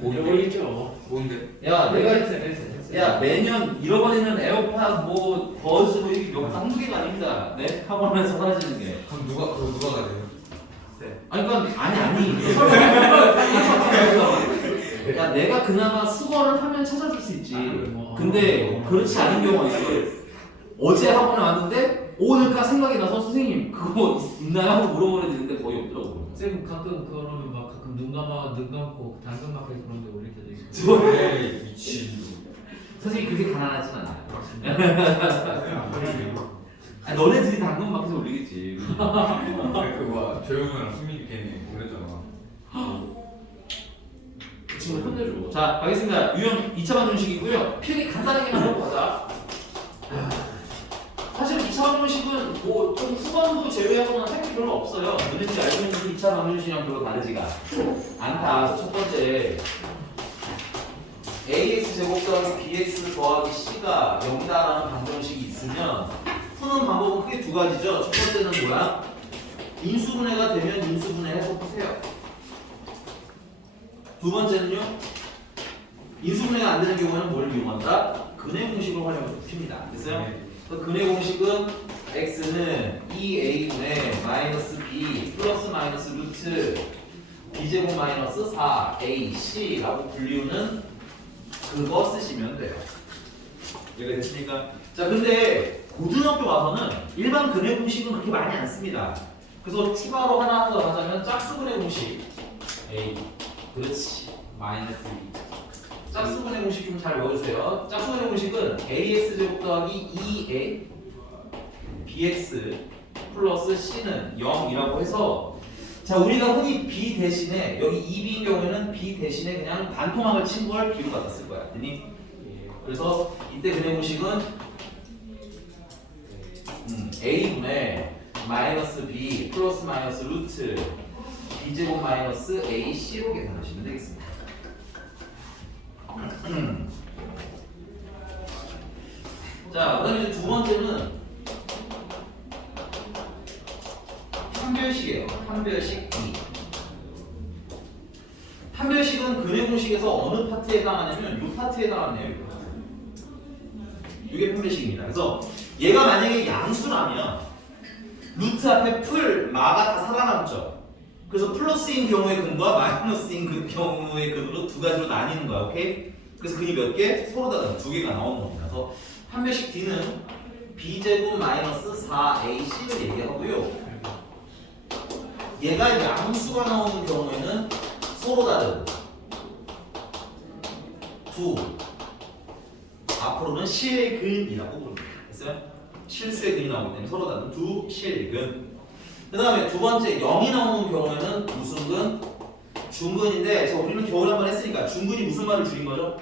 모르겠죠. 뭔데? 야 내가 했어. 야 매년 잃어버리는 에어팟 뭐 버즈 뭐 이게 한두 개가 아닙니다. 네 학원에서 사라지는 게. 그럼 누가 가세요? 아니 그러니까 아니. 야 내가 그나마 수거를 하면 찾아줄 수 있지. 근데 그렇지 않은 경우가 있어. 어제 학원에 왔는데 오늘까 생각이 나서 선생님 그거 있나요? 하고 물어보는데 거의 없더라고. 쌤 가끔 그러면 막 가끔 눈 감고 당근 마켓 그런 데 올릴 때도 있고. 에이 미친. 선생님 그렇게 가난하진 않아요. 안 아니, 너네들이 당근 마켓에 올리겠지. 그거 조용이랑 수민이 걔네 그랬잖아. 그 친구 혼내줘. 자 가겠습니다. 유형 2차 방정식이고요. 필기 간단하게만 하고 가자. 사실 2차 방정식은 뭐 좀 후반부 제외하고는 할 게 별로 없어요. 너네들이 알고 있는 그 2차 방정식이랑 별로 다르지가 않다. 첫 번째 ax 제곱 더하기 bx 더하기 c가 0이다라는 방정식이 있으면 푸는 방법은 크게 두 가지죠. 첫 번째는 뭐야? 인수분해가 되면 인수분해해서 푸세요. 두 번째는요. 인수분해가 안 되는 경우에는 뭘 이용한다? 근해 공식을 활용해서 풉니다. 됐어요? 근해 공식은 x는 2a분의 마이너스 b 플러스 마이너스 루트 b제곱 마이너스 4ac라고 불리우는 그거 쓰시면 돼요. 이해됐습니까? 자 근데 고등학교 와서는 일반 근해 공식은 그렇게 많이 안 씁니다. 그래서 추가로 하나 더 하자면 짝수근해 공식 a 그렇지 마이너스 2 짝수근해 공식 좀 잘 외워주세요. 짝수근해 공식은 ax 제곱 더하기 2a bx 플러스 c는 0이라고 해서 자 우리가 흔히 b 대신에 여기 2b인 경우에는 b 대신에 그냥 반토막을 친 걸 b로 갖다 쓸 거야. 됐니? 그래서 이때 근해 공식은 a분의 마이너스 b 플러스 마이너스 루트 b제곱 마이너스 ac로 계산하시면 되겠습니다. 자, 그 다음에 이제 두 번째는 판별식이에요. 판별식 2. 판별식은 근해 공식에서 어느 파트에 해당하냐면 이 파트에 해당하네요. 이게 판별식입니다. 그래서 얘가 만약에 양수라면 루트 앞에 풀, 마가 다 살아남죠. 그래서 플러스인 경우의 근과 마이너스인 그 경우의 근으로 두 가지로 나뉘는 거야. 오케이? 그래서 근이 몇 개? 서로 다른 두 개가 나오는 겁니다. 그래서 판별식 D는 b제곱 마이너스 4ac를 얘기하고요. 얘가 양수가 나오는 경우에는 서로 다른 두 앞으로는 실근이라고 부릅니다. 됐어요? 실수의 근이 나오기 때문에 서로 다른 두 실근. 그 다음에 두 번째 0이 나오는 경우에는 무슨 근? 중근인데 그래서 우리는 겨울에 한번 했으니까 중근이 무슨 말을 줄인 거죠?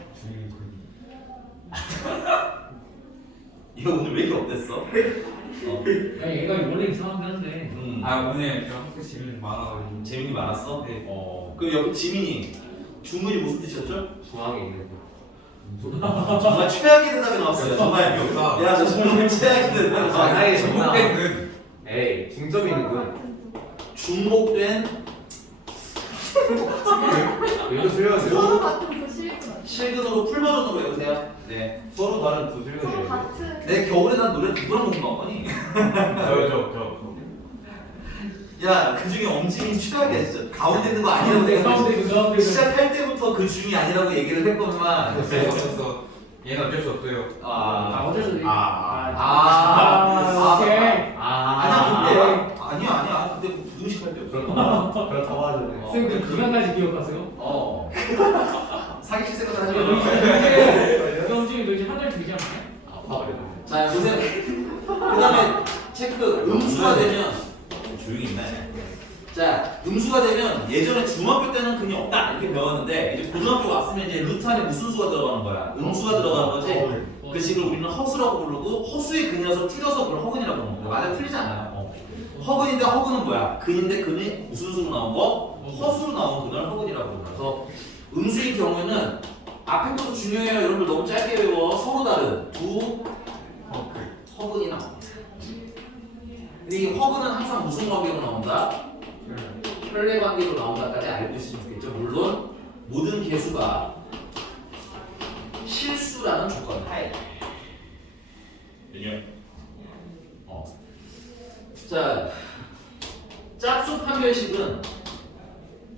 이거 오늘 왜 이렇게 업됐어? 야 얘가 원래 이상하긴 한데. 아 오늘 학교 재밌는 많아가지고. 재민이 많았어? 네. 그 옆에 지민이 중근이 무슨 뜻이었죠? 중하게 정말 최악의 대답이 나왔어요. 정말 여기가 야, 저 정말 최악의 대답이 나왔어요. 아예 전국된 근. 에이 중점이 있는 건. 중복된 이거 들려야 서로 같은 그 실근. 실근으로 풀 버전으로 외우세요. 네. 서로 다른 두 서로 실근이에요. 같은. 내 겨울에 난 노래 누구랑 먹는 거 거니? 저. 야, 그 중에 엄지민이 최악이야 진짜. 가운데 있는 거 아니라고 내가 가운데 그 가운데 시작할 때부터 그 중이 아니라고 얘기를 했건만. 없었어. 얘는 어쩔 수 없어요. 어쩔 수 있어. 오케이. 아니야. 그때 그 부등식 할 때였어. 그렇다고 하죠. 쌤, 그 기간까지 기억하세요? 사기칠 생각 하지 마. 영진이 너 이제 한 달 되지 않나요? 자, 보세요. 그 다음에 체크. 음수가 되면 조용히 있네. 자, 음수가 되면 예전에 중학교 때는 근이 없다 이렇게 배웠는데 이제 고등학교 왔으면 이제 루트 안에 무슨 수가 들어가는 거야? 음수가 들어가는 거지. 그 식을 우리는 허수라고 부르고 허수의 근이라서 줄여서 그걸 허근이라고 부르는 거야. 맞아, 틀리지 않아요. 허근인데 허근은 뭐야? 근인데 근이 무슨 수로 나온 거? 허수로 나온 근을 허근이라고 부르는 거야. 그래서 음수의 경우에는 앞에 것도 중요해요. 여러분들 너무 짧게 외워. 서로 다른 두 허근이 나옵니다. 근데 이 허근은 항상 무슨 관계로 나온다? 혈내 관계로 나온다까지 알고 있으면 좋겠죠. 물론 모든 개수가 실수라는 조건 하에. 자, 짝수 판별식은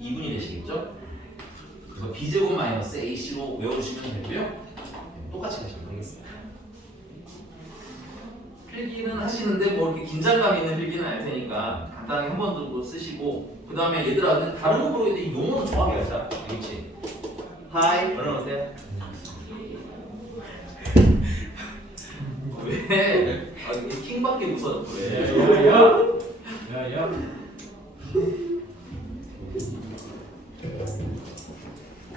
2분이 되시겠죠? 그래서 b제곱 마이너스 ac로 외워주시면 되고요. 똑같이 하시면 되겠습니다. 필기는 하시는데 뭐 이렇게 긴장감 있는 필기는 아닐 테니까 간단하게 한 번 정도 쓰시고 그 다음에 얘들아 다른 거 모르겠는데 이 용어는 정확히 하자. 그렇지? 하이 뭐라 그러세요? 왜? 아 이게 킹밖에 웃어 그래. 야야.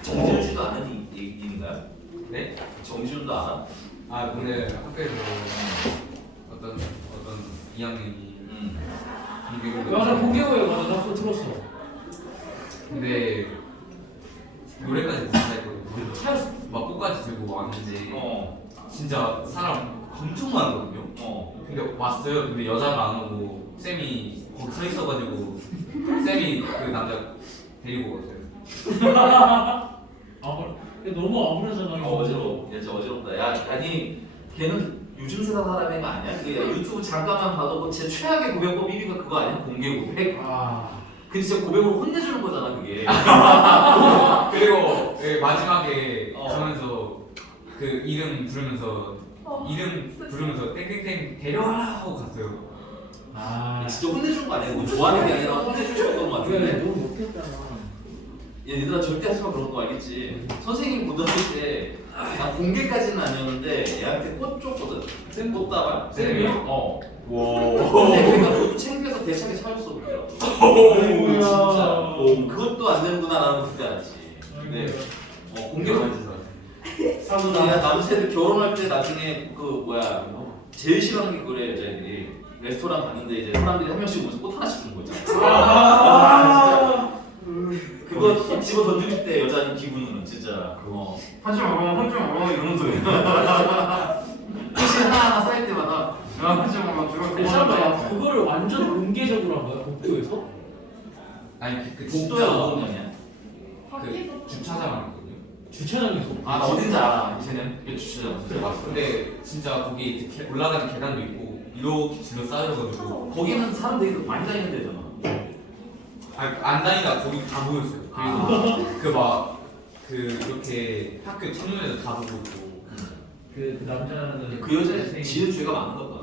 정지훈 씨도 아는 얘기인가요? 네? 정지훈도 알아? 아 근데 학교에서 어떤 2학년이 맞아 공개고에 맞아 나 그거 들었어. 근데 노래까지 부르고 차에서 막 꽃까지 들고 왔는데 진짜 사람 엄청 많거든요. 근데 왔어요. 근데 여자가 안 오고 쌤이 거기 서 있어가지고 쌤이 그 남자 데리고 갔어요. 너무 아무렇잖아. 어지러워. 야 진짜 어지럽다. 야 아니 걔는 요즘 세상 사람인 거 아니야? 그 유튜브 잠깐만 봐도 제 최악의 고백법 1위가 그거 아니야? 공개 고백? 그 진짜 고백으로 혼내주는 거잖아 그게. 그리고 예, 마지막에 어. 가면서 그 이름 부르면서 땡땡땡 데려와라 하고 갔어요. 진짜 혼내주는 거 아니야? 뭐 좋아하는 게 아니라 혼내주는 거 그래 같은데. 너무 못했잖아. 얘들아 절대 하지 마 그런 거 알겠지? 선생님 고등학교 때나 공개까지는 아니었는데 얘한테 꽃 줬거든. 꽃다발. 쌤이요? 근데 걔가 그것도 챙겨서 대차게 사줬어 그래요. 진짜. 그것도 안 되는구나라는 걸 그때 알았지. 근데 공개로 내가 남새들 결혼할 때 나중에 그 뭐야 제일 싫어하는 게 그래 여자애들이 레스토랑 갔는데 이제 사람들이 한 명씩 오면서 꽃 하나씩 주는 거 있잖아. 진짜. 그거 집어 던질 때 여자는 기분은 진짜 하지 마 이러면서 꽃이 하나하나 쌓일 때마다 야 하지 마 잠깐만 그거를 완전 공개적으로 한 거야 복도에서? 아니 그 복도야 어디냐? 그 주차장 아니거든요. 주차장에서? 나 어딘지 알아. 이제는 몇 주차장. 근데 진짜 거기 이렇게 올라가는 계단도 있고 이렇게 질러 쌓여가지고 거기는 사람 되게 많이 다니는 데잖아. 안 다니다 거기 다 보였어요. 그리고 그 이렇게 학교 창문에서 다 보고 있고 그 남자는 그 여자 지은 죄가 많은가 봐.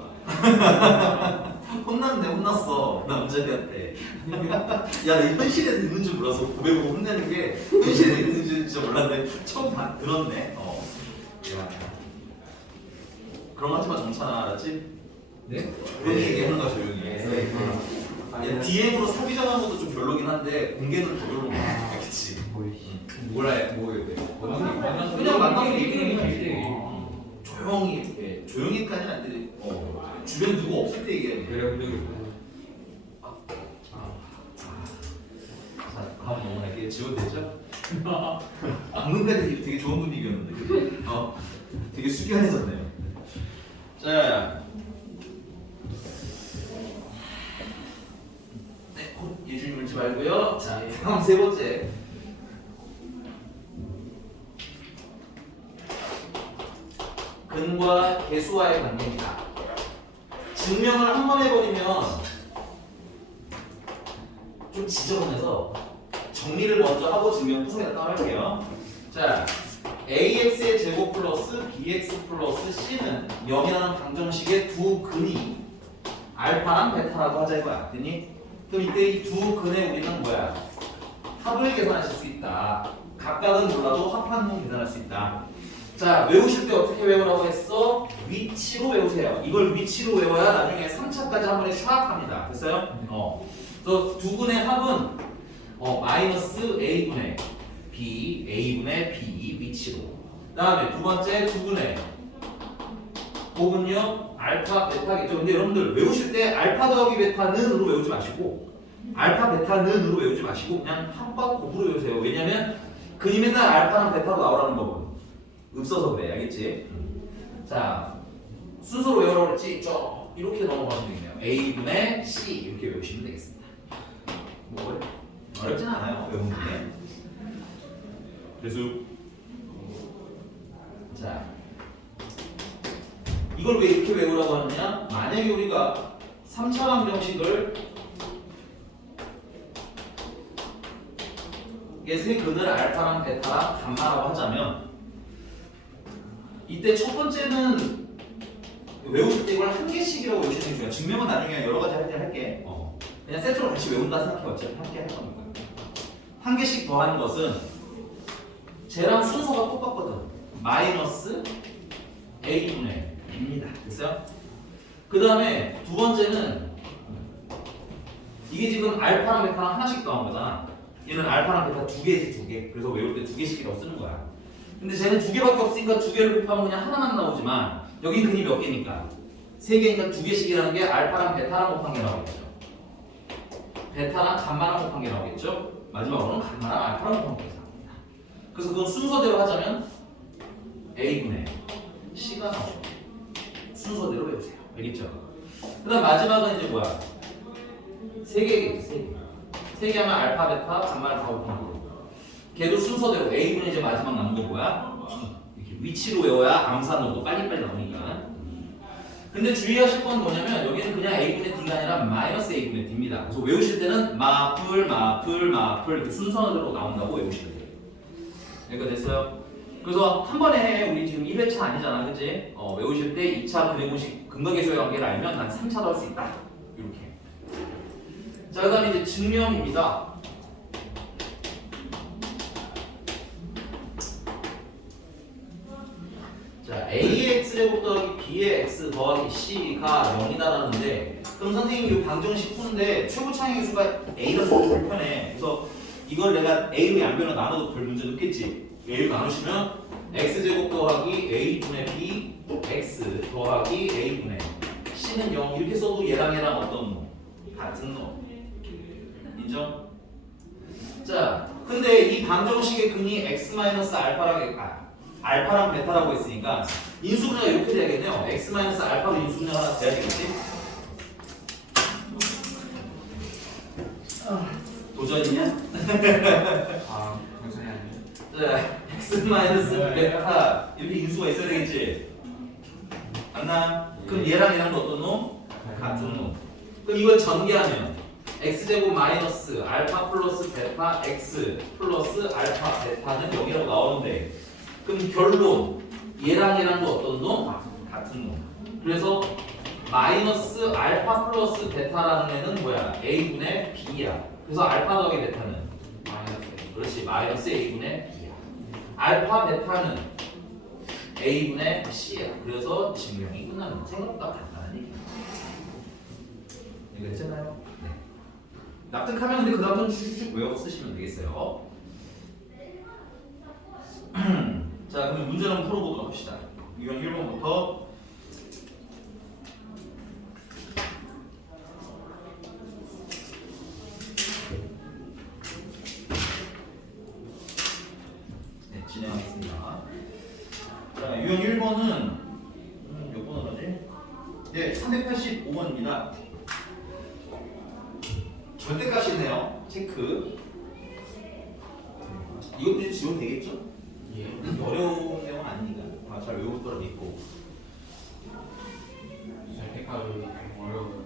혼났어 남자한테. 야, 나 현실에 있는 줄 몰라서 고백으로 혼내는 게 현실에 있는 줄 진짜 몰랐는데 처음 들었네. 야. 그런 거 하지 마 정찬아, 알았지? 네? 조용히 얘기하는 거야 조용히. 야, DM으로 사귀 전화는 것도 좀 별로긴 한데 공개는 더 별로긴 해. 그치? 뭐라 돼? 그냥 만나서 얘기해. 조용히 이렇게 조용히까지는 안 돼. 주변 누구 없을 때 얘기해. 그래 근데 자, 다음 넘어갈게요. 지원 되죠? 방금까지 되게 좋은 분위기였는데, 그지? 되게 숙연해졌네요. 자, 네, 곧 예준이 울지 말고요. 자, 다음 세 번째. 근과 개수와의 관계입니다. 증명을 한 번 해버리면 좀 지저분해서 정리를 먼저 하고 증명 후에 따라할게요. 자, ax의 제곱 플러스 bx 플러스 c는 0이라는 방정식의 두 근이 알파랑 베타라고 하자 이거야. 됐니? 그럼 이때 이 두 근의 우리는 뭐야? 합을 계산하실 수 있다. 각각은 몰라도 합한 놈 계산할 수 있다. 자, 외우실 때 어떻게 외우라고 했어? 위치로 외우세요. 이걸 위치로 외워야 나중에 3차까지 한 번에 샥 합니다. 됐어요? 그래서 두 분의 합은 마이너스 a분의 b, a분의 b 위치로. 그 다음에 두 번째 두 분의 곱은요 알파, 베타겠죠. 근데 여러분들 외우실 때 알파 더하기 베타는으로 외우지 마시고 알파, 베타는으로 외우지 마시고 그냥 합과 곱으로 외우세요. 왜냐면 근이 맨날 알파랑 베타로 나오라는 거거든. 없어서 그래, 알겠지? 자, 순서로 외우라고 그랬지? 이렇게 넘어가시면 되겠네요. a분의 c 이렇게 외우시면 되겠습니다. 뭐 어렵진 않아요, 외우는 게. 대수. 자, 이걸 왜 이렇게 외우라고 하느냐? 만약에 우리가 3차 방정식을 세 근을 알파랑 베타랑 감마라고 하자면 이때 첫 번째는 외우실 때 이걸 한 개씩이라고 외우시는 게 중요해요. 증명은 나중에 여러 가지 할 때 할게. 그냥 세트로 같이 외운다 생각해. 어차피 함께 할 거니까. 한 개씩 더하는 것은 쟤랑 순서가 똑같거든. 마이너스 a분의 b입니다. 됐어요? 그 다음에 두 번째는 이게 지금 알파랑 베타랑 하나씩 더한 거잖아. 얘는 알파랑 베타 두 개지 두 개. 그래서 외울 때 두 개씩이라고 쓰는 거야. 근데 쟤는 두 개밖에 없으니까 두 개를 곱하면 그냥 하나만 나오지만 여기 근이 몇 개니까? 세 개니까 두 개씩이라는 게 알파랑 베타랑 곱한 게 나오겠죠. 베타랑 감마랑 곱한 게 나오겠죠. 마지막으로는 감마랑 알파랑 곱한 게 나옵니다. 그래서 그건 순서대로 하자면 A분의 C가 나오죠. 순서대로 외우세요. 알겠죠? 그 다음 마지막은 이제 뭐야? 세 개겠지, 세 개. 세 개 하면 알파, 베타, 감마를 다 곱한 거. 걔도 순서대로 A분의 이제 마지막 남은 거 뭐야? 이렇게 위치로 외워야 암산으로도 빨리빨리 나오니까. 근데 주의하실 건 뭐냐면 여기는 그냥 A분의 D가 아니라 마이너스 A분의 D입니다. 그래서 외우실 때는 마플 이렇게 순서대로 나온다고 외우시면 돼요. 여기가 됐어요? 그래서 한 번에 우리 지금 1회차 아니잖아, 그치? 외우실 때 2차 근해공식 근거계수의 관계를 알면 난 3차도 할 수 있다. 이렇게. 자, 그 다음에 이제 증명입니다. 자, A의 X제곱 더하기 B의 X 더하기 C가 0이다라는데 그럼 선생님이 이 방정식 푸는데 최고 창의 수가 A라서 불편해. 그래서 이걸 내가 A로 양변으로 나눠도 별 문제는 없겠지. A로 나누시면 X제곱 더하기 A분의 B X 더하기 A분의 C는 0 이렇게 써도 얘랑 어떤 놈? 같은 놈. 인정? 자, 근데 이 방정식의 근이 알파랑 베타라고 했으니까 인수분해가 이렇게 돼야겠네요. x-알파로 인수분해가 하나 돼야 되겠지? 도전이냐? 괜찮이 아니에요? 자, x-베타 이렇게 인수가 있어야 되겠지? 맞나? 그럼 얘랑도 어떤 놈? 같은 놈. 그럼 이걸 전개하면 x제곱 마이너스 알파 플러스 베타 x 플러스 알파 베타는 0이라고 나오는데 그럼 결론 얘랑도 어떤 놈? 같은 놈. 그래서 마이너스 알파 플러스 베타라는 애는 뭐야? a분의 b야. 그래서 알파 더하기 베타는 마이너스 A. 그렇지 마이너스 a분의 b야. 알파 베타는 a분의 c야. 그래서 증명이 끝나는 거. 생각보다 간단한 얘기야. 이거 했잖아요. 네. 납득하면 근데 그 다음은 슉슉 외워 쓰시면 되겠어요. 자, 그럼 문제를 한번 풀어보도록 합시다. 유형 1번부터 네, 진행하겠습니다. 자, 유형 1번은 몇 번을 하지? 네, 385번입니다. 절대값이네요. 체크. 이것도 이제 지원 되겠죠? 예. 어려운 내용 아니니까 잘 외울 거라 믿고. 절대값이 어려워요.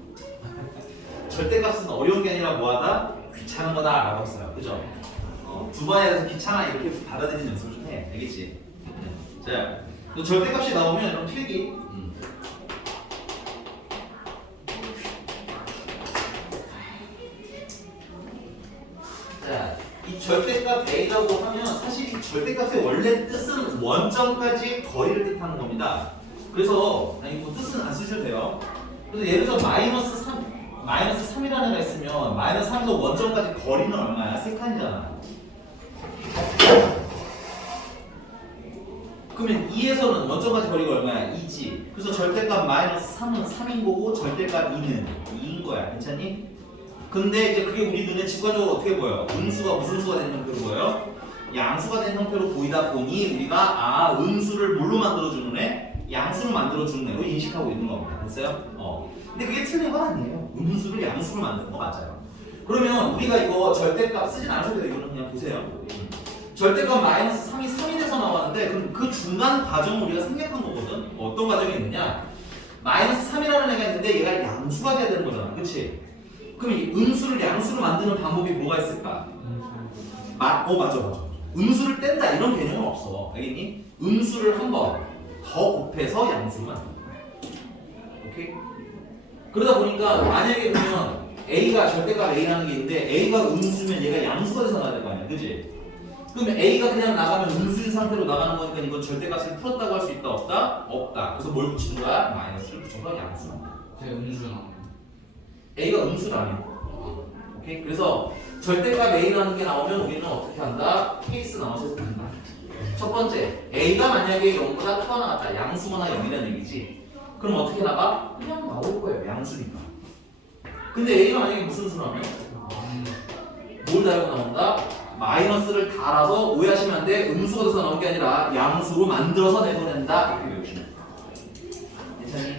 절대값은 어려운 게 아니라 뭐하다? 귀찮은 거다라고 했어요. 그죠? 두 번에 대해서 귀찮아 이렇게 받아들이는 연습을 좀 해. 알겠지? 자, 또 절대값이 나오면 여러분 필기. 자, 이 절대값 A라고 하면 사실 이 절대값의 원래 뜻은 원점까지 거리를 뜻하는 겁니다. 그래서 아니 뭐 뜻은 안 쓰셔도 돼요. 그래서 예를 들어서 마이너스 3이라는 애가 있으면 마이너스 3에서 원점까지 거리는 얼마야? 3칸이잖아. 그러면 2에서는 원점까지 거리가 얼마야? 2지. 그래서 절대값 마이너스 3은 3인 거고 절대값 2는 2인 거야. 괜찮니? 근데 이제 그게 우리 눈에 직관적으로 어떻게 보여요? 음수가 무슨 수가 되는 형태로 보여요? 양수가 된 형태로 보이다 보니 우리가 음수를 뭘로 만들어주는 애? 양수를 만들어주는 애로 인식하고 있는 겁니다. 됐어요? 근데 그게 틀린 건 아니에요. 음수를 양수로 만드는 거 맞아요. 그러면 우리가 이거 절대값 쓰진 않으셔도 돼요. 이거는 그냥 보세요. 절대값 마이너스 3이 3이 돼서 나왔는데 그럼 그 중간 과정을 우리가 생략한 거거든. 어떤 과정이 있느냐? 마이너스 3이라는 애가 있는데 얘가 양수가 돼야 되는 거잖아. 그치? 그럼 이 음수를 양수로 만드는 방법이 뭐가 있을까? 맞아. 음수를 뗀다 이런 개념은 없어. 알겠니? 음수를 한 번 더 곱해서 양수를 만든다. 오케이? 그러다 보니까 만약에 그러면 A가 절대값 A라는 게 있는데 A가 음수면 얘가 양수가 돼서 나갈 거 아니야. 그치? 그러면 A가 그냥 나가면 음수인 상태로 나가는 거니까 이건 절대값을 풀었다고 할 수 있다 없다? 없다. 그래서 뭘 붙이는 거야? 마이너스를 붙여서 양수. 제 음수 나오네. A가 음수라며. 오케이? 그래서 절대값 A라는 게 나오면 우리는 어떻게 한다? 케이스 나눠서 한다. 첫 번째, A가 만약에 0보다 크거나 같다. 양수거나 0이라는 얘기지. 그럼 어떻게 나가? 그냥 나올 거예요. 양수니까. 근데 A가 만약에 무슨 수라면? 뭘 달고 나온다? 마이너스를 달아서 오해하시면 안 돼. 음수가 돼서 나온 게 아니라 양수로 만들어서 내보낸다. 이렇게 외우시면 돼요. 괜찮니?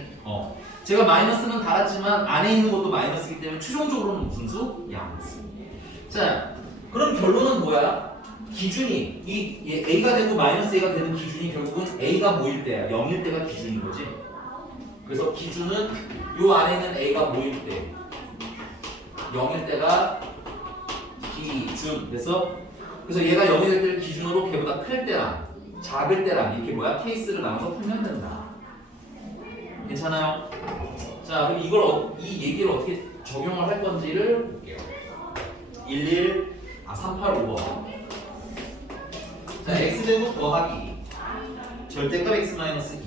제가 마이너스는 달았지만 안에 있는 것도 마이너스이기 때문에 최종적으로는 무슨 수? 양수. 자, 그럼 결론은 뭐야? 기준이 이 A가 되고 마이너스 A가 되는 기준이 결국은 A가 뭐일 때야? 0일 때가 기준인 거지. 그래서 기준은 요 안에 있는 A가 뭐일 때? 0일 때가 기준. 그래서 얘가 0이 될 때를 기준으로 걔보다 클 때랑 작을 때랑 이렇게 뭐야? 케이스를 나눠서 풀면 된다. 괜찮아요? 자, 그럼 이 얘기를 어떻게 적용을 할 건지를 볼게요. 385번. 자, x제곱 더하기 절대값 x-2.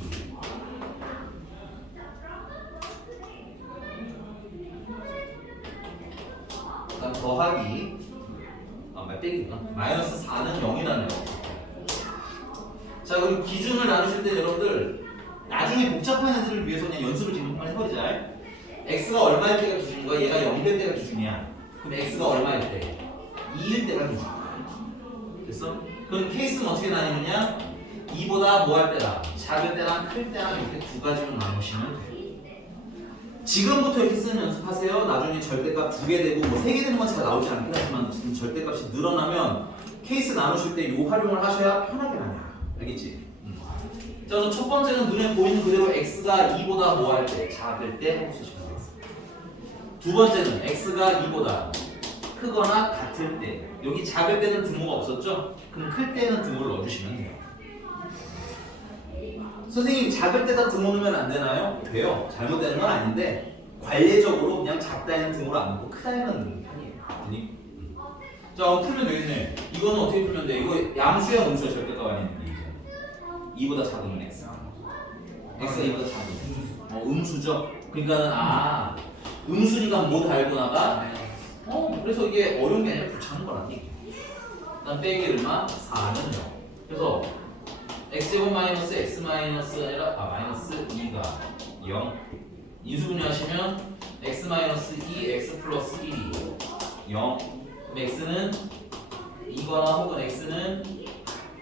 그다음 더하기 빼기구나. 마이너스 4는 0이라는 거. 자, 그럼 기준을 나누실 때 여러분들 나중에 복잡한 애들을 위해서 그냥 연습을 지금 한번 해버리자. x가 얼마일 때가 기준인 거야? 얘가 0일 때가 기준이야. 그럼 x가 얼마일 때? 2일 때가 기준이야. 됐어? 그럼 케이스는 어떻게 나뉘느냐? 2보다 뭐 할 때랑 작을 때랑 클 때랑 이렇게 두 가지로 나누시면 돼요. 지금부터 이렇게 쓰는 연습하세요. 나중에 절대값 2개 되고 뭐 3개 되는 건 잘 나오지 않긴 하지만 지금 절대값이 늘어나면 케이스 나누실 때 이 활용을 하셔야 편하게 나뉘어요. 알겠지? 자, 그래서 첫 번째는 눈에 보이는 그대로 x가 2보다 뭐 할 때? 작을 때 하고 쓰시면 되겠습니다. 두 번째는 x가 2보다 크거나 같을 때. 여기 작을 때는 등호가 없었죠? 그럼 클 때는 등호를 넣어주시면 돼요. 선생님, 작을 때다 등호 넣으면 안 되나요? 돼요. 잘못되는 건 아닌데 관례적으로 그냥 작다에는 등호를 안 넣고 크다에는 넣는 편이에요. 아니? 자, 풀면 되겠네. 이거는 어떻게 풀면 돼? 이거 양수야 음수야 절대값 아닌 얘기죠. 2보다 작으면 x. x가 2보다 작으면 음수죠. 그러니까 음수니까 뭐 달고 나가? 그래서 이게 어려운 게 아니라 귀찮은 거란 얘기야. 그다음 빼기 얼마? 4는 0. 그래서 x제곱 마이너스 x 마이너스 아니라 마이너스 2가 0. 인수분해하시면 x 마이너스 2 x 플러스 1이 0. 그럼 x는 2거나 혹은 x는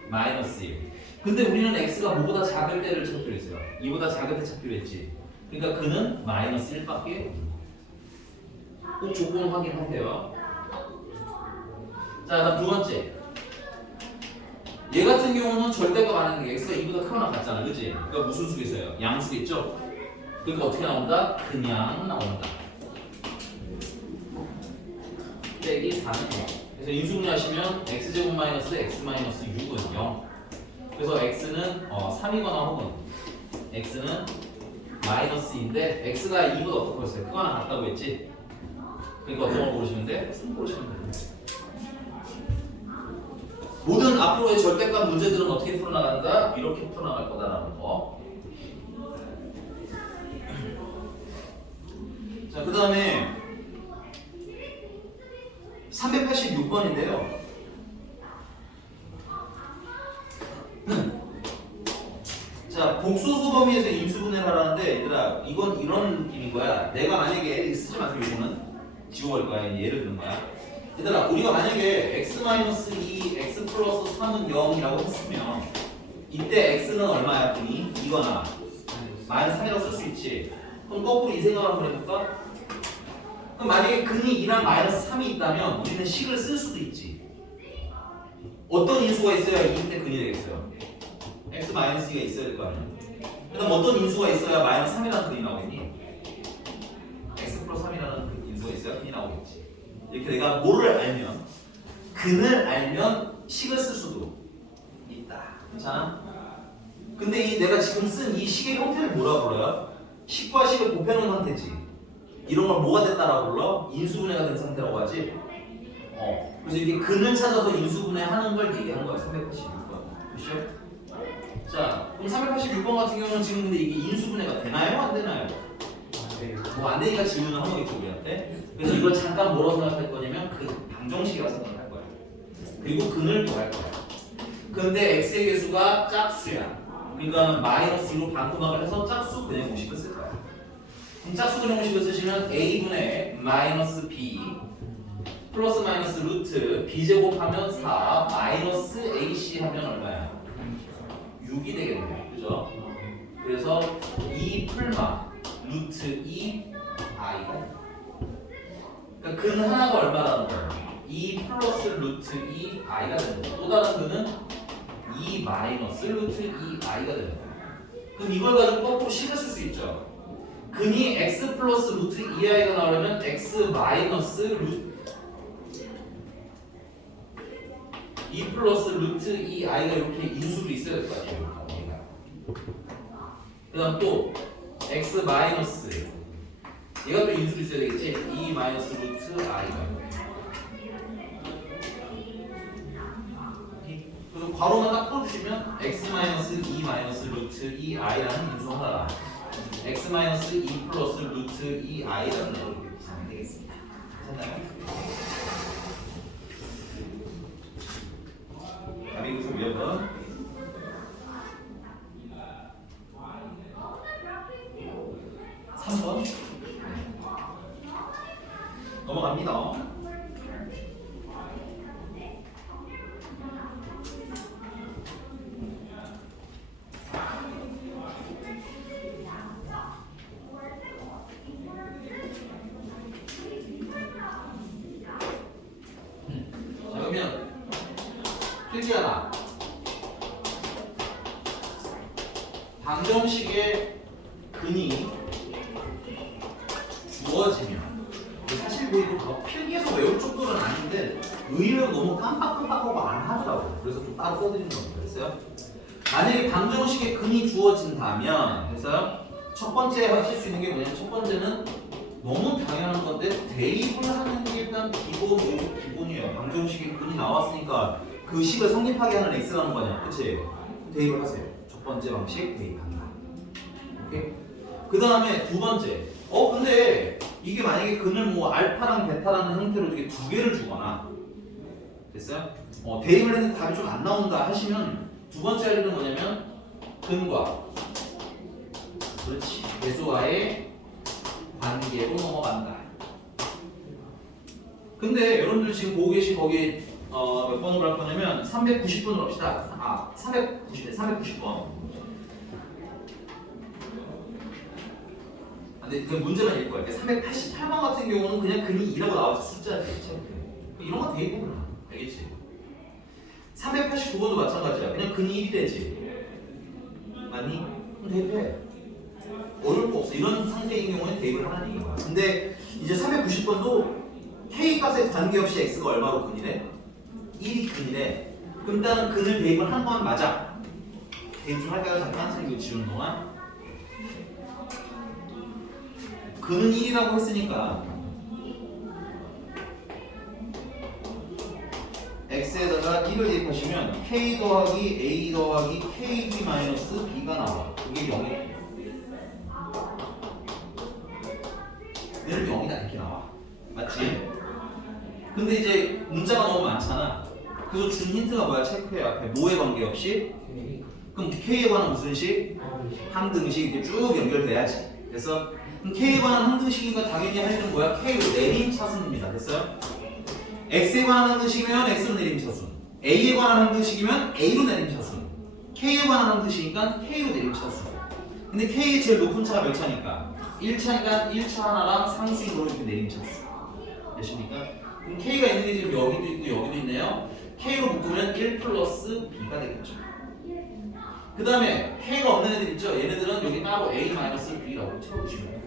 마이너스 1. 근데 우리는 x가 뭐보다 작을 때를 찾기로 했어요. 2보다 작을 때 찾기로 했지. 그러니까 그는 마이너스 1밖에 꼭 조건 확인하세요. 자, 다음 두 번째. 얘 같은 경우는 절대값 안 하는 게 x가 2보다 크거나 같잖아. 그치? 그러니까 무슨 수겠어요? 양수겠죠? 그러니까 어떻게 나온다? 그냥 나온다. 빼기 4는 0. 그래서 인수분해하시면 x제곱 마이너스 x 마이너스 6은 0. 그래서 x는 3이거나 혹은 x는 마이너스인데 x가 2보다 어떻게 했어요? 크거나 같다고 했지? 그러니까 어떤 걸 고르시면 돼? 3 고르시면 됩니다. 모든 앞으로의 절대값 문제들은 어떻게 풀어나간다? 이렇게 풀어나갈 거다라는 거. 자, 그 다음에 386번인데요. 자, 복소수 범위에서 인수분해를 하라는데 얘들아, 이건 이런 느낌인 거야. 내가 만약에 쓰지 마세요. 이거는 지워버릴 거야. 예를 드는 거야. 얘들아, 우리가 만약에 x-2 x 플러스 3은 0이라고 했으면 이때 x는 얼마야? 분이 2거나 마이너스 3이라고 쓸 수 있지. 그럼 거꾸로 이 생각을 한번 해볼까? 그럼 만약에 근이 2랑 마이너스 3이 있다면 우리는 식을 쓸 수도 있지. 어떤 인수가 있어야 이때 근이 되겠어요? x 마이너스 2가 있어야 될 거 아니야. 그 다음 어떤 인수가 있어야 마이너스 3이라는 근이 나오겠니? x 플러스 3이라는 인수가 있어야 근이 나오겠지. 이렇게 내가 뭐를 알면, 근을 알면 식을 쓸 수도 있다. 괜찮아? 근데 이 내가 지금 쓴 이 식의 형태를 뭐라 불러요? 식과 식을 곱해놓은 상태지. 이런 걸 뭐가 됐다라고 불러? 인수분해가 된 상태라고 하지. 그래서 이게 근을 찾아서 인수분해하는 걸 얘기하는 거야. 386번. 그렇죠? 자, 그럼 386번 같은 경우는 지금 근데 이게 인수분해가 되나요? 안 되나요? 뭐 안 되니까 질문을 한 거겠죠 우리한테. 그래서 이걸 잠깐 뭐라고 생각할 거냐면 그 방정식이라고 생각할 거야. 그리고 근을 구할 거야. 근데 x의 개수가 짝수야. 그러니까 마이너스 2로 반토막을 해서 짝수 근의 공식을 쓸 거야. 그럼 짝수 근의 공식을 쓰시면 a분의 마이너스 b 플러스 마이너스 루트 b제곱하면 4 마이너스 ac 하면 얼마야? 6이 되겠네요. 그죠? 그래서 2 풀마 루트 2 i가 그러니까 근 하나가 얼마라는 거예요? 2 플러스 루트 2 i가 되는 거예요. 또 다른 근은 2 마이너스 루트 2 i가 되는 거예요. 그럼 이걸 가지고 거꾸로 식을 쓸 수 있죠. 근이 x 플러스 루트 2i가 나오려면 x 마이너스 루트 2 플러스 루트 2i가 이렇게 인수로 있어야 될 거 아니에요. 그 다음 또 x 마이너스 얘가 또 인수로 있어야 되겠지. 2 마이너스 루트 i가 그래서 괄호만 딱 풀어주시면 x 마이너스 2 마이너스 루트 2i라는 인수 하나가 x 마이너스 2 플러스 루트 2i라는 걸 이렇게 구하면 되겠습니다. 괜찮나요? 답이 그래서 몇 번? 3번 넘어갑니다. 자 그러면 필기 하나 방정식의 근이 주어지면 사실 뭐 이거 필기에서 외울 정도는 아닌데 의외로 너무 깜빡깜빡하고 안 하더라고요. 그래서 좀 따로 써드리는 겁니다. 그랬어요? 만약에 방정식의 근이 주어진다면 그래서 첫 번째 하실 수 있는 게 뭐냐면 첫 번째는 너무 당연한 건데 대입을 하는 게 일단 기본이에요. 방정식의 근이 나왔으니까 그 식을 성립하게 하는 x라는 거냐, 그치? 대입을 하세요. 첫 번째 방식 대입한다. 오케이? 그 다음에 두 번째. 근데 이게 만약에 근을 뭐 알파랑 베타라는 형태로 이렇게 두 개를 주거나 됐어요? 대입을 했는데 답이 좀 안 나온다 하시면 두 번째 할 일은 뭐냐면 근과 그렇지 개수와의 관계로 넘어간다. 근데 여러분들 지금 보고 계신 거기 몇 번으로 할 거냐면 390번으로 합시다. 390번. 근데 그 문제만 읽을 거야. 388번 같은 경우는 그냥 근이 2라고 나와서 숫자 대체. 이런 거 대입해 그냥. 알겠지? 389번도 마찬가지야. 그냥 근이 1이 되지. 맞니? 그럼 대입해. 어려울 거 없어. 이런 상태인 경우에 대입을 하는 얘기인 거야. 근데 이제 390번도 K 값에 관계없이 X가 얼마로 근이래? 1이 근이래. 그럼 일단 근을 대입을 한 번 맞아. 대입 좀 할까요? 잠깐 선생님 지우는 동안. 근은 1이라고 했으니까 x에다가 1을 대입하시면 k 더하기 a 더하기 kb 마이너스 b가 나와. 그게 0이 얘는 0이다 이렇게 나와. 맞지? 근데 이제 문자가 너무 많잖아. 그래서 준 힌트가 뭐야? 체크해. 앞에 뭐에 관계없이? 그럼 k에 관한 무슨 식? 항등식 이렇게 쭉 연결돼야지. 그래서 k에 관한 항등식이니까 당연히 할 일은 뭐야? k로 내림차순입니다. 됐어요? x에 관한 항등식이면 x로 내림차순, a에 관한 항등식이면 a로 내림차순, k에 관한 항등식이니까 k로 내림차순. 근데 k의 제일 높은 차가 몇 차니까? 1차니까 1차 하나랑 상수인 걸로 이렇게 내림차순. 되십니까? 그럼 k가 있는 게 지금 여기도 있고 여기도 있네요. K로 묶으면 1 플러스 B가 되겠죠. 그 다음에 K가 없는 애들 있죠? 얘네들은 여기 따로 A-B라고 채워주시면 돼요.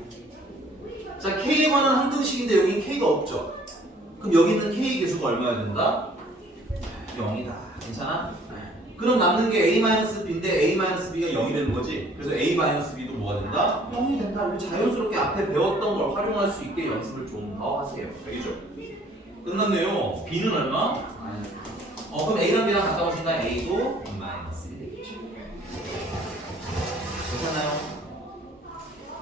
자, K에 관한 항등식인데 여기 K가 없죠? 그럼 여기 있는 K 개수가 얼마야 된다? 0이다. 괜찮아? 그럼 남는 게 A-B인데 A-B가 0이 되는 거지? 그래서 A-B도 뭐가 된다? 0이 된다. 이렇게 자연스럽게 앞에 배웠던 걸 활용할 수 있게 연습을 좀 더 하세요. 알겠죠? 끝났네요. B는 얼마? 그럼 A랑 B랑 가까워진다. A도 -1 되겠죠. 괜찮나요?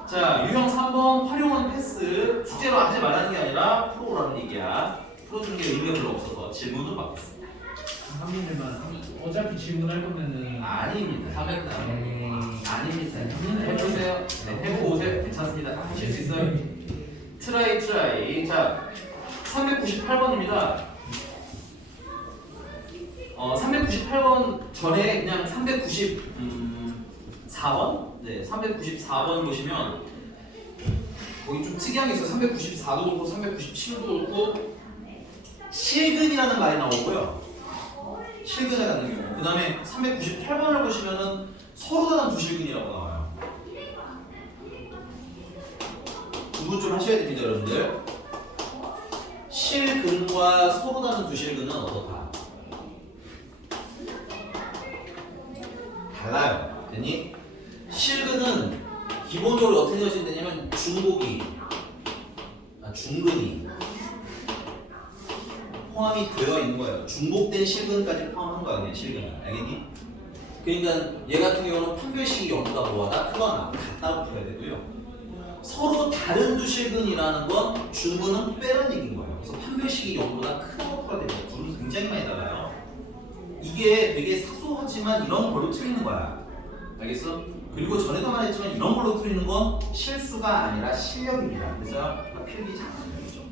자, 유형 3번 활용은 패스. 숙제로 하지 말라는 게 아니라 풀어오라는 얘기야. 풀어주는 게 의미가 별로 없어서 질문으로 받겠습니다. 한민들만 어차피 질문할 거면은 아닙니다. 300단. 아닙니다. 해보세요. 네, 해보고 오세요. 괜찮습니다. 하실 수 있어요. 트라이. 자, 398번입니다. 398번 전에 그냥 394번? 네, 394번 보시면 거기 좀 특이한 게 있어요. 394도 그렇고 397도 그렇고 실근이라는 말이 나오고요. 실근이라는 경우. 그 다음에 398번을 보시면은 서로 다른 두 실근이라고 나와요. 구분 좀 하셔야 됩니다, 여러분들. 실근과 서로 다른 두 실근은 어떻다? 달라요. 됐니? 실근은 기본적으로 어떻게 되어지냐면 중근이 포함이 되어 있는 거예요. 중복된 실근까지 포함한 거야, 그냥 실근은. 알겠니? 그러니까 얘 같은 경우는 판별식이 0보다 뭐하다? 크거나 같다고 풀어야 되고요. 서로 다른 두 실근이라는 건 중근은 빼라는 얘기인 거예요. 그래서 판별식이 0보다 크다고 풀어야 됩니다. 둘은 굉장히 많이 달라요. 이게 되게 사소하지만 이런 걸로 틀리는 거야. 알겠어? 그리고 전에도 말했지만 이런 걸로 틀리는 건 실수가 아니라 실력입니다. 그래서 필기 잘하는 거죠.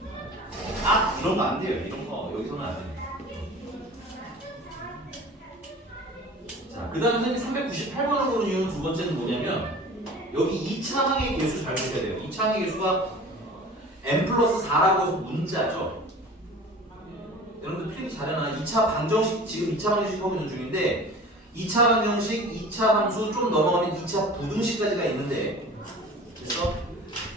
이런 거 안 돼요. 이런 거 여기서는 안 돼요. 자, 그 다음 선생님 398번을 보는 이유는 두 번째는 뭐냐면 여기 2차 항의 개수 잘 보셔야 돼요. 2차 항의 개수가 n+4라고 해서 문자죠. 여러분들 필기 잘해놔. 2차 방정식 지금 2차 방정식 하고 있는 중인데 2차 방정식, 2차 함수 좀 넘어가면 2차 부등식까지가 있는데 그래서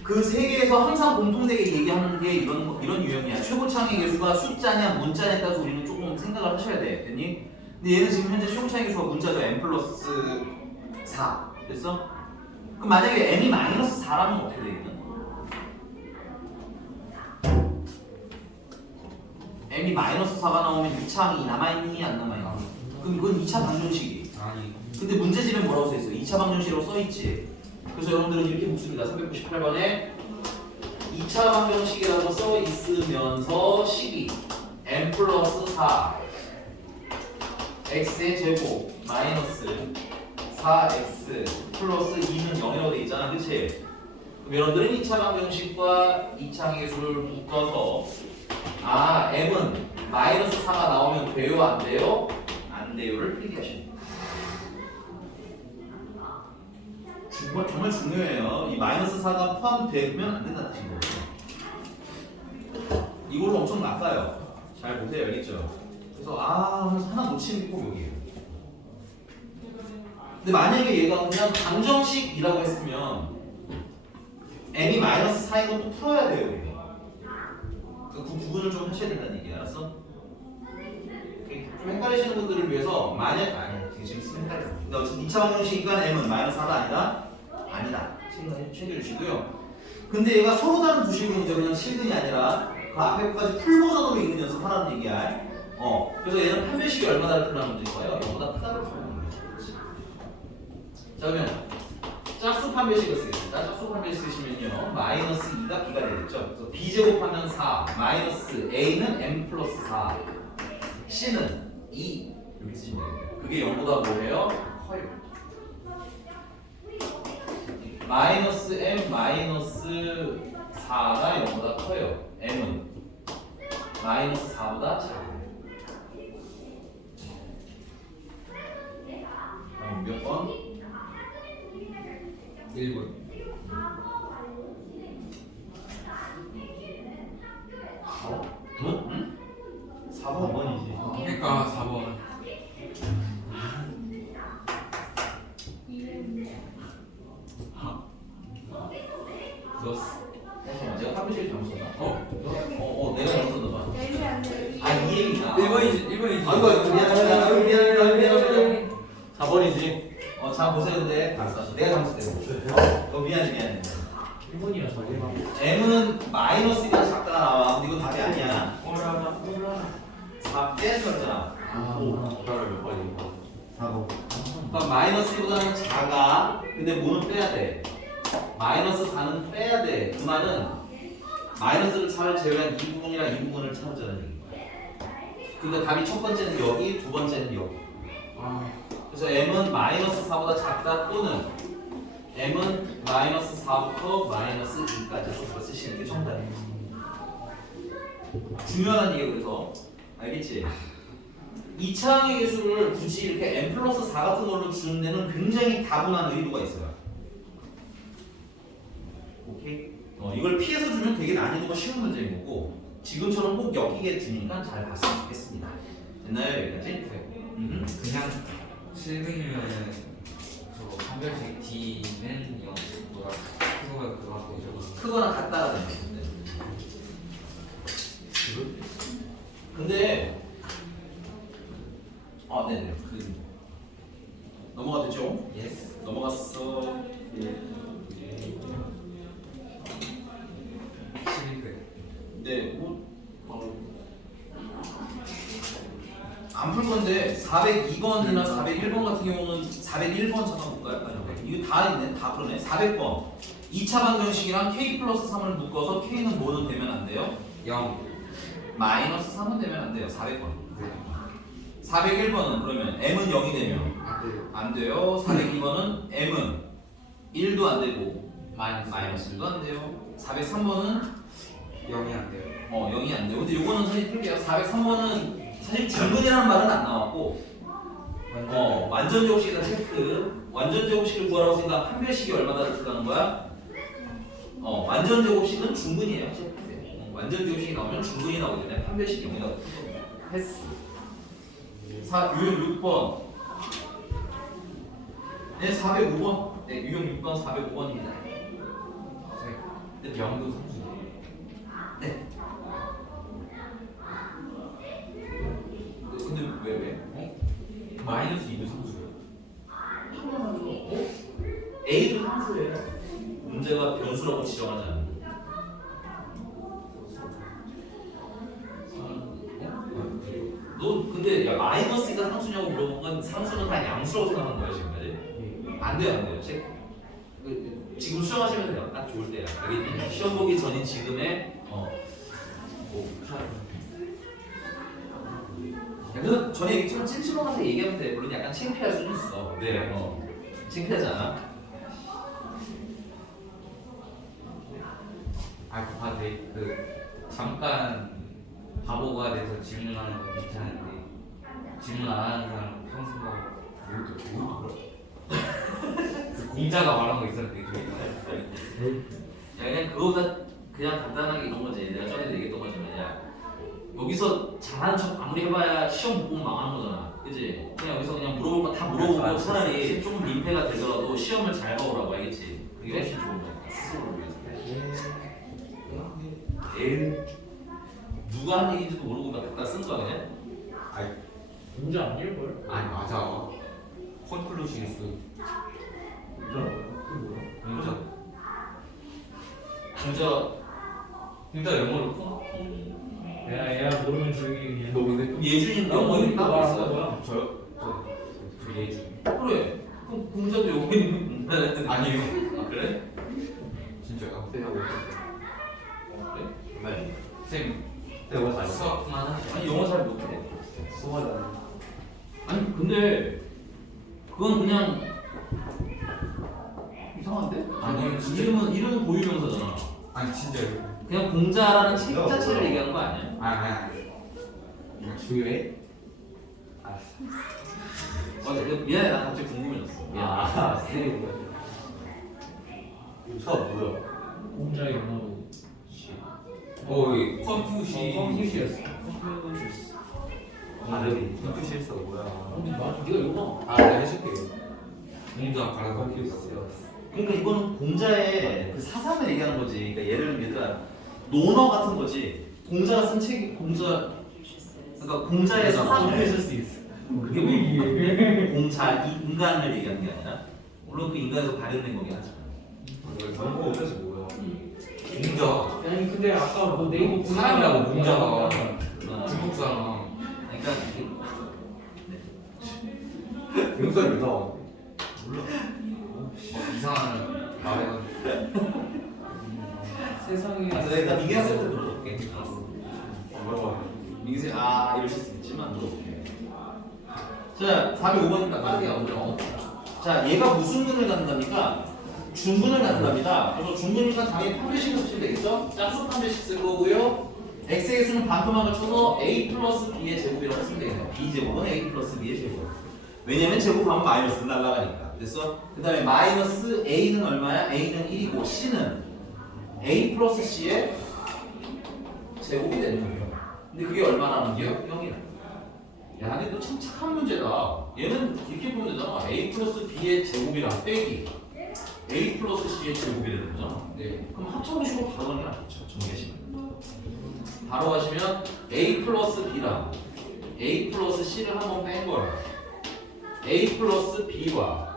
그 세 개에서 항상 공통되게 얘기하는 게 이런 유형이야. 최고차항의 개수가 숫자냐 문자냐에 따라서 우리는 조금 생각을 하셔야 돼. 됐니? 근데 얘는 지금 현재 최고차항의 개수가 문자죠. n+4 됐어? 그럼 만약에 n이 -4라면 어떻게 되겠냐? m이 -4가 나오면 2차항이 남아있니 안 남아있니? 그럼 이건 2차 방정식이. 근데 문제집에 뭐라고 써있어? 2차 방정식이라고 써있지. 그래서 여러분들은 이렇게 묻습니다. 398번에 2차 방정식이라고 써있으면서 식이 n+4 x의 제곱 마이너스 4x 플러스 2는 0이라고 돼 있잖아. 그치? 그럼 여러분들은 2차 방정식과 2차 계수를 묶어서 m은 -4가 나오면 돼요? 안 돼요? 안 돼요를 필기하십니다. 정말 중요해요. 이 -4가 포함되면 안 된다는 뜻인 거예요. 이걸로 엄청 나빠요. 잘 보세요. 알겠죠? 그래서 하나 놓치는 게 꼭 여기에요. 근데 만약에 얘가 그냥 방정식이라고 했으면 m이 -4인 것도 풀어야 돼요. 우리가. 그 구분을 좀 하셔야 된다는 얘기 알았어? 좀 헷갈리시는 분들을 위해서 지금 쓰면 헷갈려요. 근데 어쨌든 2차 방정식이니까 m은 -4가 아니다? 아니다. 챙겨주시고요. 근데 얘가 서로 다른 두 실근이죠. 그냥 실근이 아니라 그 앞에 것까지 풀 버전으로 읽는 연습하라는 얘기야. 그래서 얘는 판별식이 얼마나 풀라는 문제일까요? 이거보다 크다고 풀는 문제죠. 자, 그러면 짝수 판별식을 쓰겠습니다. 짝수 판별식 쓰시면요. -2가 b가 되겠죠. 그래서 b 제곱하면 4, A는 m+4, C는 2 이렇게 쓰시면 돼요. 그게 0보다 뭐예요? 커요. -m-4가 0보다 커요. m은 -4보다 작아요. 그럼 몇 번? 1번. 응? 4번이지. 그러니까 넣었어. 잠깐만, 제가 탑뷰시를 잘못 썼나? 어? 내가 잘못 썼나 봐. 내면 안 돼. 아, 이 얘기구나. 1번이지. 아이고, 미안해. 4번이지. 자, 보세요. 근데 알았어. 내가 잘못했대. 미안해. 1번이야 저거. m은 마이너스가 작다가 나와. 근데 이건 답이 아니야. 오라. 4 빼는 거잖아. 별을 몇 번인가? 4번. 그러니까 마이너스 1보다는 작아. 근데 뭐는 빼야 돼? 마이너스 4는 빼야 돼. 그 말은 마이너스를 제외한 이 부분이랑 이 부분을 찾자는 얘기야. 그러니까 답이 첫 번째는 여기, 두 번째는 여기. 그래서 m은 마이너스 4보다 작다 또는 m은 마이너스 4부터 마이너스 2까지 숫자 쓰시는 게 정답이에요. 중요한 얘기예요. 그래서 알겠지? 2차항의 개수를 굳이 이렇게 n 플러스 4 같은 걸로 주는 데는 굉장히 다분한 의도가 있어요. 오케이? 이걸 피해서 주면 되게 난이도가 쉬운 문제인 거고 지금처럼 꼭 엮이게 주니까 잘 봤으면 좋겠습니다. 됐나요? 여기까지? 그냥 700이면은 저 한 별씩 D는 0 뭐라 그거가 그거 되죠. 크거나 같다가 되는 건데. 근데 네네. 넘어갔죠? 예스. 넘어갔어. 700. 네, 안 풀 건데 402번이나 401번 같은 경우는 401번 찾아볼까요? 이거 다 있네, 다 그러네. 400번 2차 방정식이랑 k 플러스 3을 묶어서 k는 뭐는 되면 안 돼요? 0. 마이너스 3은 되면 안 돼요. 400번. 401번은 그러면 m은 0이 되면 안 돼요. 안 돼요. 402번은 m은 1도 안 되고 마이너스. 1도 안 돼요. 403번은 0이 안 돼요. 0이 안 돼요. 근데 요거는 사실 풀게요. 403번은 사실 중근이라는 말은 안 나왔고 완전 제곱식이다 체크. 완전 제곱식을 구하라고 생각 판별식이 얼마나 들어가는 거야? 완전 제곱식은 중근이에요. 체크해요. 완전 제곱식이 나오면 중근이 나오기 때문에 판별식이 0이라고 했어. 유형 6번. 네, 405번. 네, 유형 6번 405번입니다. 근데 0도 상수. 네. 근데 왜? 마이너스 2도 상수예요. A도 함수예요. 문제가 변수라고 지정하지 않는. 너 근데 야 마이너스가 상수냐고 물어본 건 상수는 다 양수라고 생각한 거야 지금까지? 안 돼요. 지금 수정하시면 돼요. 딱 좋을 때야. 여기 시험 보기 전인 지금의 그 전에 얘기처럼 찜찜하면서 얘기하면 돼. 물론 약간 창피할 수는 있어. 네. 창피하지 않아? 잠깐 바보가 돼서 질문하는 거 괜찮은데 질문 안 하는 사람 평소가 그 공자가 말한 거 있었는데 그게 그냥 그거보다 그냥 간단하게 이런 거지. 내가 전에도 얘기했던 거지만 여기서 잘하는 척 아무리 해봐야 시험 못 보면 망하는 거잖아. 그치? 그냥 여기서 그냥 물어볼 거 다 물어보고 차라리 조금 민폐가 되더라도 시험을 잘 봐오라고 알겠지? 그게 훨씬 좋은 거야. 스스로를 위해서. 누가 한 얘기인지도 모르고 막 갖다 쓴 거야 그냥? 문제 아닐걸? 아니 맞아 콘클루시스 진짜 영어로 콘? 야 모르면 조용히 그냥. 너 근데 예준이 영어 이름 따로 있어요? 저요? 저 예주 그래. 그럼 공자도 영어 이름 아니에요. 그래? 진짜요? 그래? 쌤 영어 잘 수학만 하시죠. 아니 영어 잘 못해. 수고하다. 아니 근데 그건 그냥 이상한데? 아니, 진짜. 이름은 고유명사잖아. 아니 진짜요? 그냥 공자라는 책 자체를 얘기하는 거 아니야? 아니 중요해? 미안해 나 갑자기 궁금해졌어. 미안. 세리고 가지. 저 뭐야? 공자의 영어로. 컨퓨시였어. 발음이. 컨퓨시였어 뭐야? 맞아. 네가 이거. 내가 해줄게. 공자 갈아서 그러니까 이거는 공자의 그 사상을 얘기하는 거지. 그러니까 예를 들면 논어 같은 거지. 공자가 쓴 책이 그러니까 공자의 사상을 있을 수 있어. 그게 뭐 공자 이 인간을 얘기하는 게 아니라 물론 그 인간에서 발현된 거긴 하지만. 정보 어쩌지 뭐야. 공자 아니 근데 아까 뭐 네이버 사람이라고 공자가 어, 중국 사람. 그러니까 용서를 못 하고. 몰라. 이상한 말해가. 세상에. 내가 민기 학생한테 물어볼게. 뭐라고? 민기 생 이러실 수 있지만 물어볼게. 자 405번입니다. 빠르게 가보죠. 자 얘가 무슨 근을 갖는답니까? 중근을 갖는답니다. 그래서 중근이니까 당연히 판별식을 쓰시면 되겠죠? 짝수 판별식 쓸 거고요. x의 수는 반토막을 쳐서 a 플러스 b의 제곱이라고 쓰면 되겠네요. b 제곱은 a 플러스 b의 제곱. 왜냐면 제곱하면 마이너스 날라가니까. 됐어? 그 다음에 마이너스 a는 얼마야? a는 1이고 c는 a 플러스 c의 제곱이 되는 거예요. 근데 그게 얼마나 문제예요? 0이라. 야, 근데 너 참 착한 문제다. 얘는 이렇게 보면 되잖아. a 플러스 b의 제곱이랑 빼기 a 플러스 c의 제곱이 되는 거잖아. 네. 그럼 합쳐보시고 바로 하는 게 낫죠. 정리하시면. 바로 하시면 a 플러스 b랑 a 플러스 c를 한번 뺀 거야. a 플러스 b와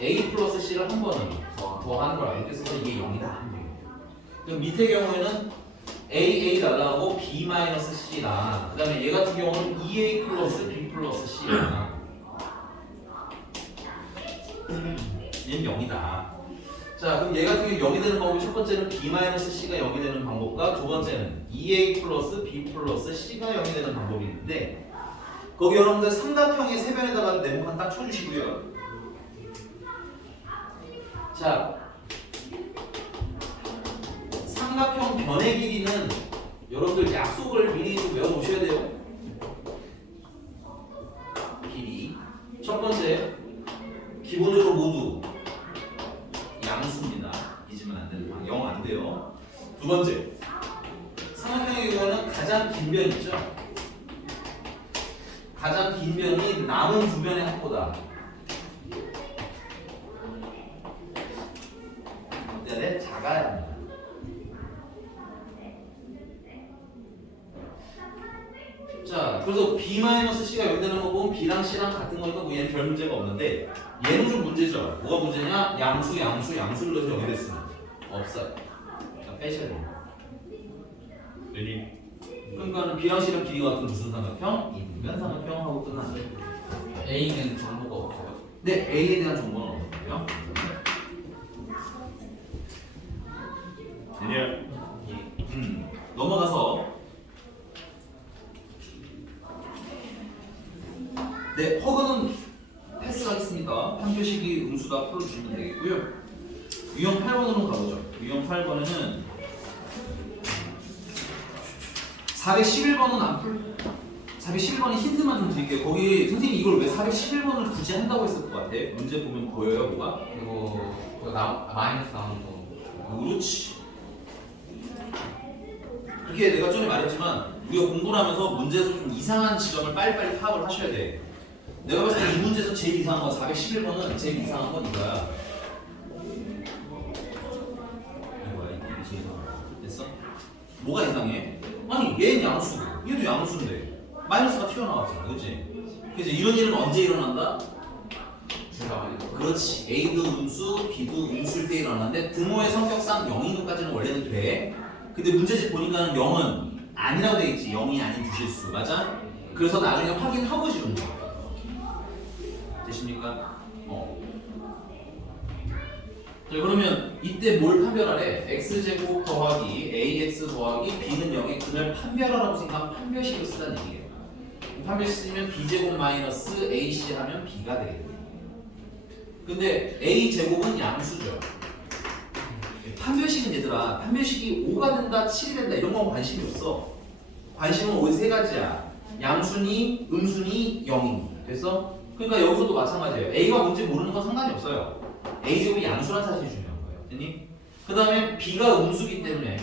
a 플러스 c를 한 번은 더 하는 거야. 이렇게 써서 이게 0이다. 그럼 밑에 경우에는 a 달라고 b 마이너스 c랑 그 다음에 얘 같은 경우는 2a 플러스 b 플러스 c랑 얘는 0이다. 자 그럼 얘 같은 경우 0이 되는 방법이 첫 번째는 b 마이너스 c가 0이 되는 방법과 두 번째는 2a 플러스 b 플러스 c가 0이 되는 방법이 있는데 거기 여러분들 삼각형의 세변에다가 네모칸 딱 쳐주시고요. 자 삼각형 변의 길이는 여러분들 약속을 미리 좀 외워놓으셔야 돼요. 길이 첫 번째 기본적으로 모두 양수입니다. 잊으면 안 되는 거. 0 안 돼요. 두 번째 삼각형의 경우는 가장 긴 변 있죠. 가장 긴 변이 남은 두 변의 합보다 때문에 작아야 합니다. 자, 그래서 b-c가 여기되는 거 보면 b랑 c랑 같은 거니까 뭐 얘는 별 문제가 없는데 얘는 좀 문제죠. 뭐가 문제냐? 양수를 넣어서 여기 됐으면 없어요. 그러니까 빼셔야 돼요. 그러니까는 b랑 c랑 길이가 같은 무슨 삼각형? 인면 삼각형하고 끝나죠. A는 정보가 없어요. 네, a에 대한 정보는 없고요. 넘어가서 네, 허그는 패스하겠습니다. 판별식이 음수다 풀어주시면 되겠고요. 유형 8번으로 가보죠. 유형 8번에는 411번은 안 풀. 411번은 힌트만 좀 드릴게요. 거기 선생님이 이걸 왜 411번을 굳이 한다고 했을 것 같아? 문제 보면 보여요, 뭐가? 그거 마이너스 나오는 거. 그렇지. 그렇게 내가 전에 말했지만 우리가 공부를 하면서 문제에서 좀 이상한 지점을 빨리빨리 파악을 하셔야 돼. 내가 봤을 때 이 문제에서 제일 이상한 건 411번은 제일 이상한 건 이거야. 이거야, 이게 제일 이상한 거. 됐어? 뭐가 이상해? 아니 얘는 양수고 얘도 양수인데 마이너스가 튀어나왔잖아, 그렇지? 그래서 이런 일은 언제 일어난다? 그렇지. A도 음수, B도 음수일 때 일어나는데 등호의 성격상 0인까지는 원래는 돼. 근데 문제집 보니까는 0은 아니라고 돼 있지. 0이 아닌 두실수. 맞아? 그래서 나중에 확인하고 지는 거야. 되십니까? 자, 그러면 이때 뭘 판별하래? x제곱 더하기 ax 더하기 b는 0의 근을 판별하라고 생각하면 판별식을 쓰다는 얘기예요. 판별식 쓰면 b제곱 마이너스 ac 하면 b가 되겠네. 근데 a제곱은 양수죠. 판별식은 얘들아, 판별식이 5가 된다, 7이 된다 이런 건 관심이 없어. 관심은 5의 세 가지야. 양수니, 음수니, 0이니. 됐어? 그러니까 여기서도 마찬가지예요. a가 뭔지 모르는 건 상관이 없어요. a제곱이 양수라는 사실이 중요한 거예요. 됐니? 그 다음에 b가 음수기 때문에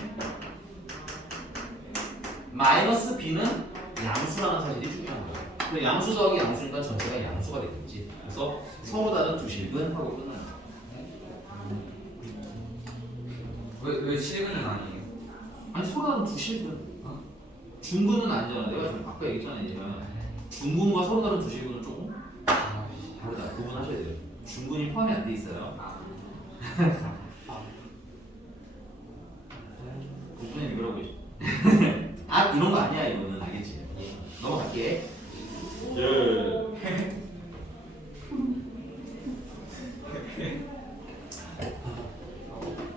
마이너스 b는 양수라는 사실이 중요한 거예요. 양수 더하기 양수니까 전체가 양수가 되겠지. 그래서 서로 다른 두 실근 하고 끝나요. 왜 실근은 아니에요? 아니 서로 다른 두 실근. 중근은 아니잖아. 내가 지금 아까 얘기했잖아. 얘는 중근과 서로 다른 두 실근은 조금 다르다. 구분하셔야 돼요. 중근이 포함이 안 돼 있어요. 부분이 이거라고 있어. 아 이런 거 아니야 이거는 알겠지? 넘어갈게.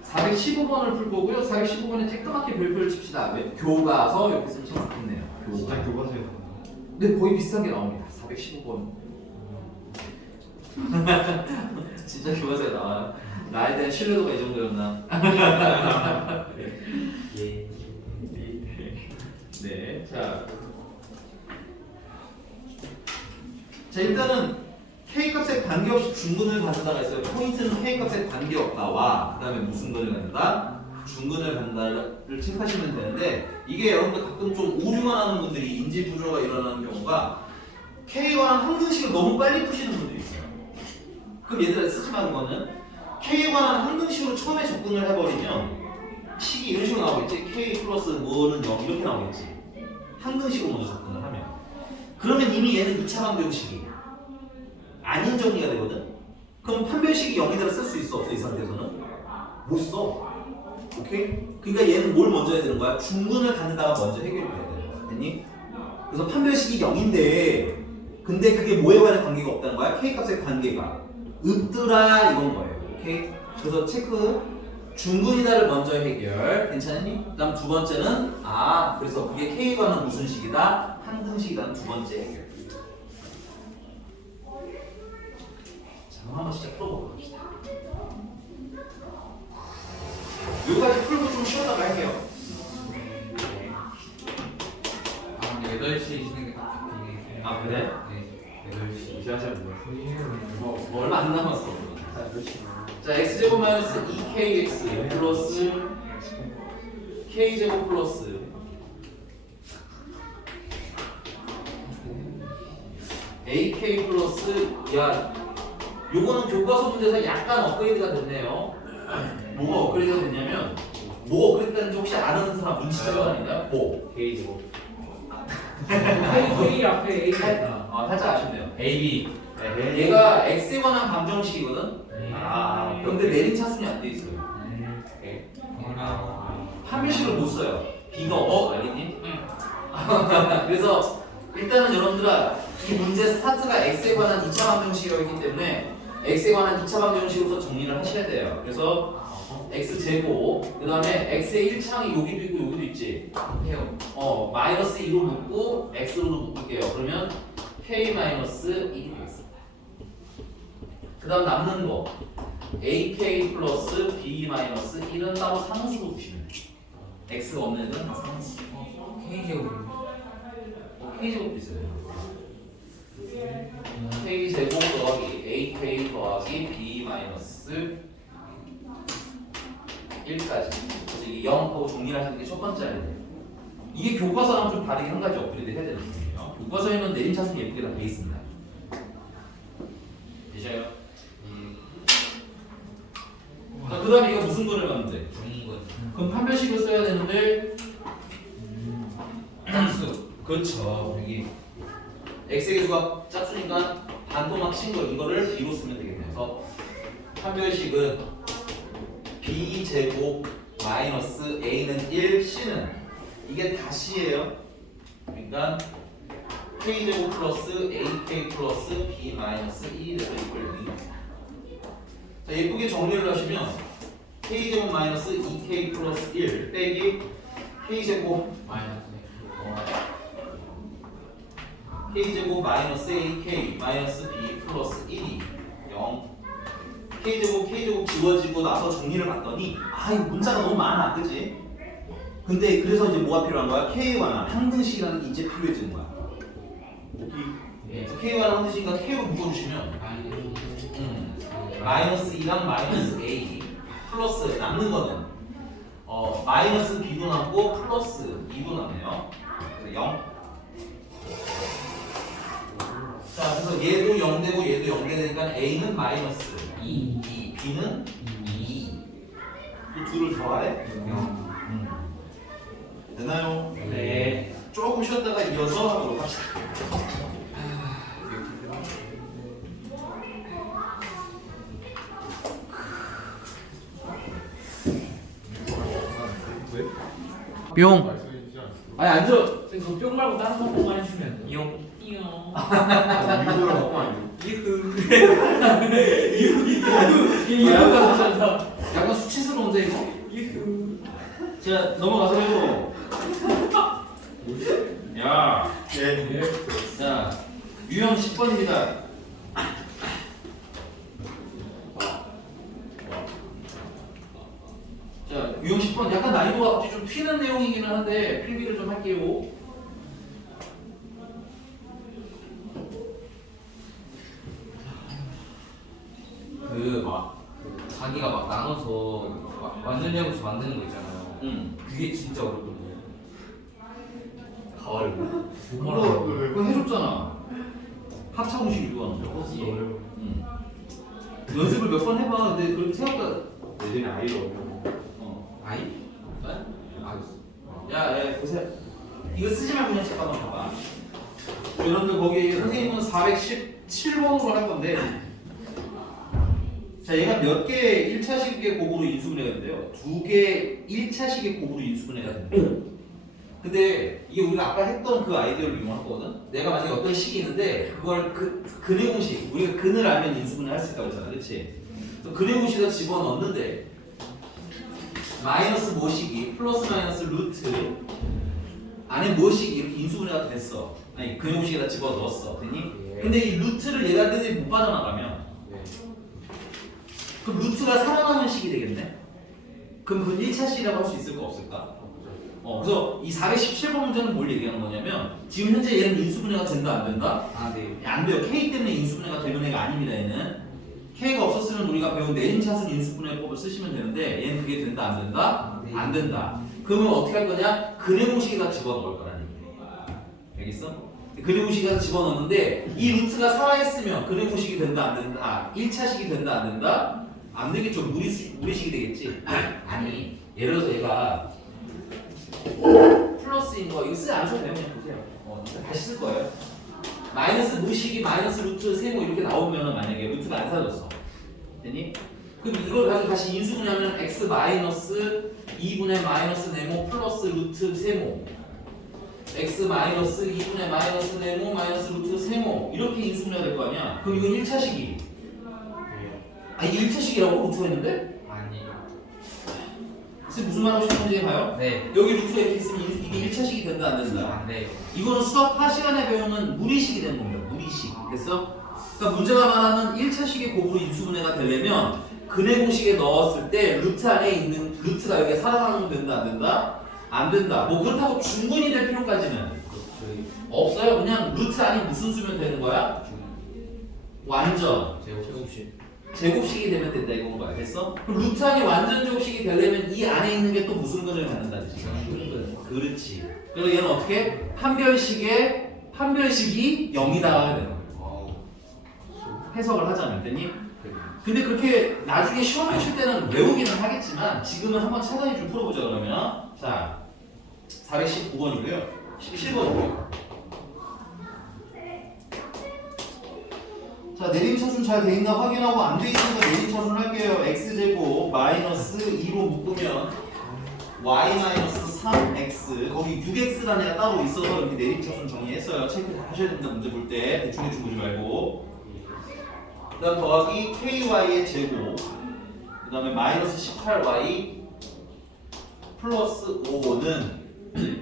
415번을 풀 거고요. 415번에 쬐끄맣게 별표를 칩시다. 왜? 교과서 이렇게 쓰면 참 좋겠네요. 진짜 교과서에 근데 거의 비슷한 게 나옵니다. 415번. 진짜 교과서에 나와요. 나에 대한 신뢰도가 이 정도였나? 예. 네, 자 일단은 K 값에 관계없이 중근을 갖는다가 있어요. 포인트는 K 값에 관계없다와 그 다음에 무슨 근을 갖는다? 중근을 갖는다를 체크하시면 되는데 이게 여러분들 가끔 좀 오류만 하는 분들이 인지 부조가 일어나는 경우가 K에 관한 항등식을 너무 빨리 푸시는 분들이 있어요. 그럼 얘들아 쓰지 마는 거는 K에 관한 항등식으로 처음에 접근을 해버리면 식이 이런 식으로 나오겠지. K 플러스 뭐는 0 이렇게 나오겠지. 항등식으로 먼저 접근을 하면 그러면 이미 얘는 2차 방정식이 아닌 정리가 되거든. 그럼 판별식이 0이대로 쓸 수 있어 없어? 이 상태에서는 못 써. 오케이? 그러니까 얘는 뭘 먼저 해야 되는 거야? 중근을 갖는다가 먼저 해결해야 되는 거야. 됐니? 그래서 판별식이 0인데 근데 그게 뭐에 관한 관계가 없다는 거야? K 값의 관계가 없더라 이건 거예요. 오케이? 그래서 체크 중근이다를 먼저 해결. 괜찮니? 그 다음 두 번째는 그래서 그게 K에 관한 무슨 식이다? 항등식이다는 두 번째 해결. 자, 한번 진짜 풀어보고 갑시다. 여기까지 풀고 좀 쉬었다가 할게요. 근데 8시에 쉬는 게딱 좋긴 해. 아, 그래? 네. 8시. 지하철 뭐야? 얼마 안 남았어. 자, x제곱 마이너스 2kx 플러스 k제곱 플러스 ak 플러스 요거는 교과서 문제에서 약간 업그레이드가 됐네요. 뭐가 업그레이드가 됐냐면 뭐가 업그레이드 됐는지 혹시 아는 사람 눈치채가 아닌가요? 뭐? K죠. K 앞에 A가 있다. 살짝 아쉽네요. AB. 얘가 x에 관한 방정식이거든? 아, 근데 내림 차순이 안 돼 있어요. 판별식을 못 써요. B가 없어. 알겠니? 그래서 일단은 여러분들아 이 문제 스타트가 x에 관한 2차 방정식이라고 했기 때문에 x에 관한 2차 방정식으로서 정리를 하셔야 돼요. 그래서 x제곱 그 다음에 x의 1창이 여기도 있고 여기도 있지. 해요. 마이너스 2로 묶고 x로도 묶을게요. 그러면 k 마이너스 1이 되겠습니다. 그 다음 남는 거 ak 플러스 b 마이너스 1은 따로 상수로 두시면 돼요. x가 없는 애들은 다 상수. K제곱. k제곱도 있어요. k제곱 더하기 ak 더하기 b 마이너스 1까지. 그래서 이게 0하고 정리를 하시는 게 첫 번째 알이에요. 이게 교과서랑 좀 다르게 한 가지 업그레이드 해야 되는 거예요. 교과서에는 내림 차순 예쁘게 다 돼 있습니다. 되셔요? 그 다음에 이거 무슨 근을 갖는데? 중근. 그럼 판별식을 써야 되는데 함수. 그렇죠. 여기 x의 개수가 짝수니까 반토막 친 거 이거를 b로 쓰면 되겠네요. 그래서 판별식은 b 제곱 마이너스 a는 1, c는 이게 다 c예요. 그러니까 k 제곱 플러스 ak 플러스 b 마이너스 2 이렇게 이끌리는. 자 예쁘게 정리를 하시면 k 제곱 마이너스 2k 플러스 1 빼기 k 제곱 k제곱 마이너스 ak 마이너스 b 플러스 1이 0 k제곱 지워지고 나서 정리를 봤더니 이거 문자가 너무 많아 그치? 근데 그래서 이제 뭐가 필요한 거야? k에 관한 항등식이라는 게 이제 필요해지는 거야. 그래서 k에 관한 항등식이니까 k로 묶어주시면 마이너스 2랑 마이너스 a 플러스 남는 거는 마이너스 b도 남고 플러스 2도 남네요. 그래서 0 자, 그래서 얘도 0 되고 얘도 0 되니까 A는 마이너스 2, B는 2. 이 둘을 더하래? 되나요? 네. 조금 쉬었다가 이어서 하도록 합시다. 뿅. 말씀해주지 않았어요? 아니 앉아. 선생님 그뿅 말고 다른 방법만 해주시면 돼요. 이용. 이용. 이거랑 하고 아니에요? 이용가 하셔서. 약간 수치스러운데 이거? 이용. 자 넘어가서 해줘. 야. 네. 자 유형 10번입니다. 자 유형 10번 약간 난이도가 갑자기 좀 튀는 내용이기는 한데 필기를 좀 할게요. 그 막 자기가 막 나눠서 막 완전 양수 만드는 거 있잖아요. 그게 진짜 어렵거든요. 다 어렵네. 그거 해줬잖아. 합차 공식 이루하는 거. 어려워. 연습을 몇 번 해봐. 근데 그 생각보다 예전에 아이로 어려워. 아이? 네? 야, 보세요. 이거 쓰지 말고 그냥 잠깐만 봐봐. 여러분들 거기 선생님은 417번으로 할 건데, 자 얘가 몇 개 1차식의 곱으로 인수분해가 된대요. 2개 1차식의 곱으로 인수분해가 된대요. 근데 이게 우리가 아까 했던 그 아이디어를 이용할 거거든. 내가 만약에 어떤 식이 있는데 그걸 근의 공식, 우리가 근을 알면 인수분해 할 수 있다고 했잖아, 그렇지? 그래서 근의 공식에다 집어넣는데 마이너스 모식이 플러스 마이너스 루트 안에 모식이 이렇게 인수분해가 됐어. 아니 근의 공식에다 집어넣었어, 됐니? 근데 이 루트를 얘네들이 못 빠져나가면 그럼 루트가 살아남은 식이 되겠네? 그럼 그건 1차식이라고 할 수 있을까 없을까? 그래서 이 417번 문제는 뭘 얘기하는 거냐면 지금 현재 얘는 인수분해가 된다 안 된다? 아 네. 안 돼요. K 때문에 인수분해가 되는 애가 아닙니다. 얘는 K가 없었으면 우리가 배운 내림차순 인수분해법을 쓰시면 되는데 얘는 그게 된다 안 된다? 네. 안 된다. 그러면 어떻게 할 거냐? 근의 공식에다 집어넣을 거라는 얘기야. 알겠어? 근의 공식에다 집어넣는데 이 루트가 살아있으면 근의 공식이 된다 안 된다? 1차식이 된다 안 된다? 안 되겠죠. 무리식이 되겠지. 아니 예를 들어서 얘가 플러스인 거 이거 쓰지 않으셔도 돼요. 그냥 보세요. 다시 쓸 거예요. 마이너스 무식이 마이너스 루트 세모 이렇게 나오면 만약에 루트가 안 사라졌어. 됐니? 그럼 이걸 가지고 다시 인수분해하면 x 마이너스 2분의 마이너스 네모 플러스 루트 세모 x 마이너스 2분의 마이너스 네모 마이너스 루트 세모 이렇게 인수분해가 될 거 아니야. 그럼 이건 1차식이 아니 1차식이라고 루트가 있는데? 아니. 선생님 무슨 말 하고 싶은지 봐요. 네. 여기 루트가 이렇게 있으면 이게 1차식이 된다 안 된다? 안 돼요. 이거는 수학 하 시간에 배우는 무리식이 되는 겁니다. 무리식. 됐어? 그러니까 문제가 말하는 1차식의 곱으로 인수분해가 되려면 근의 공식에 넣었을 때 루트 안에 있는 루트가 여기에 살아나면 된다 안 된다? 안 된다. 뭐 그렇다고 중근이 될 필요까지는 저희 없어요. 그냥 루트 안이 무슨 수면 되는 거야? 완전 제곱식. 제곱식이 되면 된다 이건 거야. 됐어? 그럼 루트 안이 완전 제곱식이 되려면 이 안에 있는 게 또 무슨 근을 갖는다는 뜻이야? 그렇지. 그리고 얘는 어떻게? 판별식이 0이다 해야 되는 거야. 해석을 하자면 됐니? 근데 그렇게 나중에 시험 보실 때는 외우기는 하겠지만 지금은 한번 차단히 좀 풀어보자 그러면. 자 419번이고요 17번이고요. 자 내림차순 잘 돼있나 확인하고 안 돼있으니까 내림차순 할게요. x제곱 마이너스 2로 묶으면 y 마이너스 3x 거기 6x라는 애가 따로 있어서 이렇게 내림차순 정리했어요. 체크 하셔야 됩니다. 문제 볼 때 대충 보지 말고. 그 다음 더하기 ky의 제곱 그 다음에 마이너스 18y 플러스 5는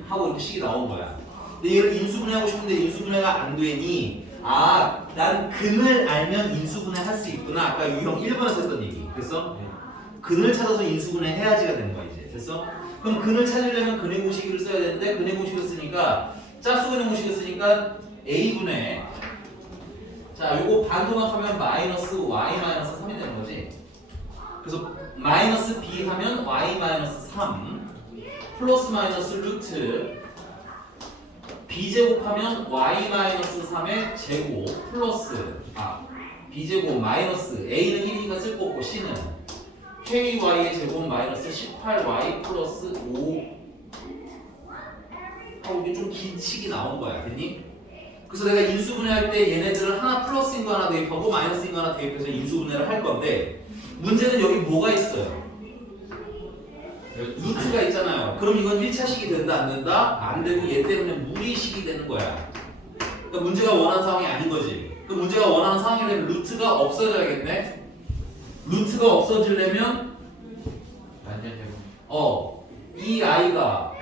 하고 이렇게 식이 나온 거야. 근데 얘를 인수분해하고 싶은데 인수분해가 안 되니 난 근을 알면 인수분해 할 수 있구나. 아까 유형 1번에서 했던 얘기. 됐어? 근을 찾아서 인수분해 해야지가 되는 거야 이제. 됐어? 그럼 근을 찾으려면 근의 공식을 써야 되는데 근의 공식을 쓰니까 짝수 근의 공식을 쓰니까 a분의 자 요거 반토막하면 마이너스 y 마이너스 3이 되는 거지. 그래서 마이너스 b 하면 y 마이너스 3 플러스 마이너스 루트 b제곱하면 y-3의 제곱 플러스 b제곱 마이너스 a는 1이니까 쓸 거 없고 c는 ky의 제곱 마이너스 18y 플러스 5 하고 이게 좀 긴 식이 나온 거야. 됐니? 그래서 내가 인수분해할 때 얘네들을 하나 플러스인 거 하나 대입하고 마이너스인 거 하나 대입해서 인수분해를 할 건데 문제는 여기 뭐가 있어요? 루트가 있잖아요. 그럼 이건 1차식이 된다 안 된다? 안 되고 얘 때문에 무리식이 되는 거야. 그러니까 문제가 원하는 상황이 아닌 거지. 그 문제가 원하는 상황이 되면 루트가 없어져야겠네. 루트가 없어지려면 완전 제곱. 이 아이가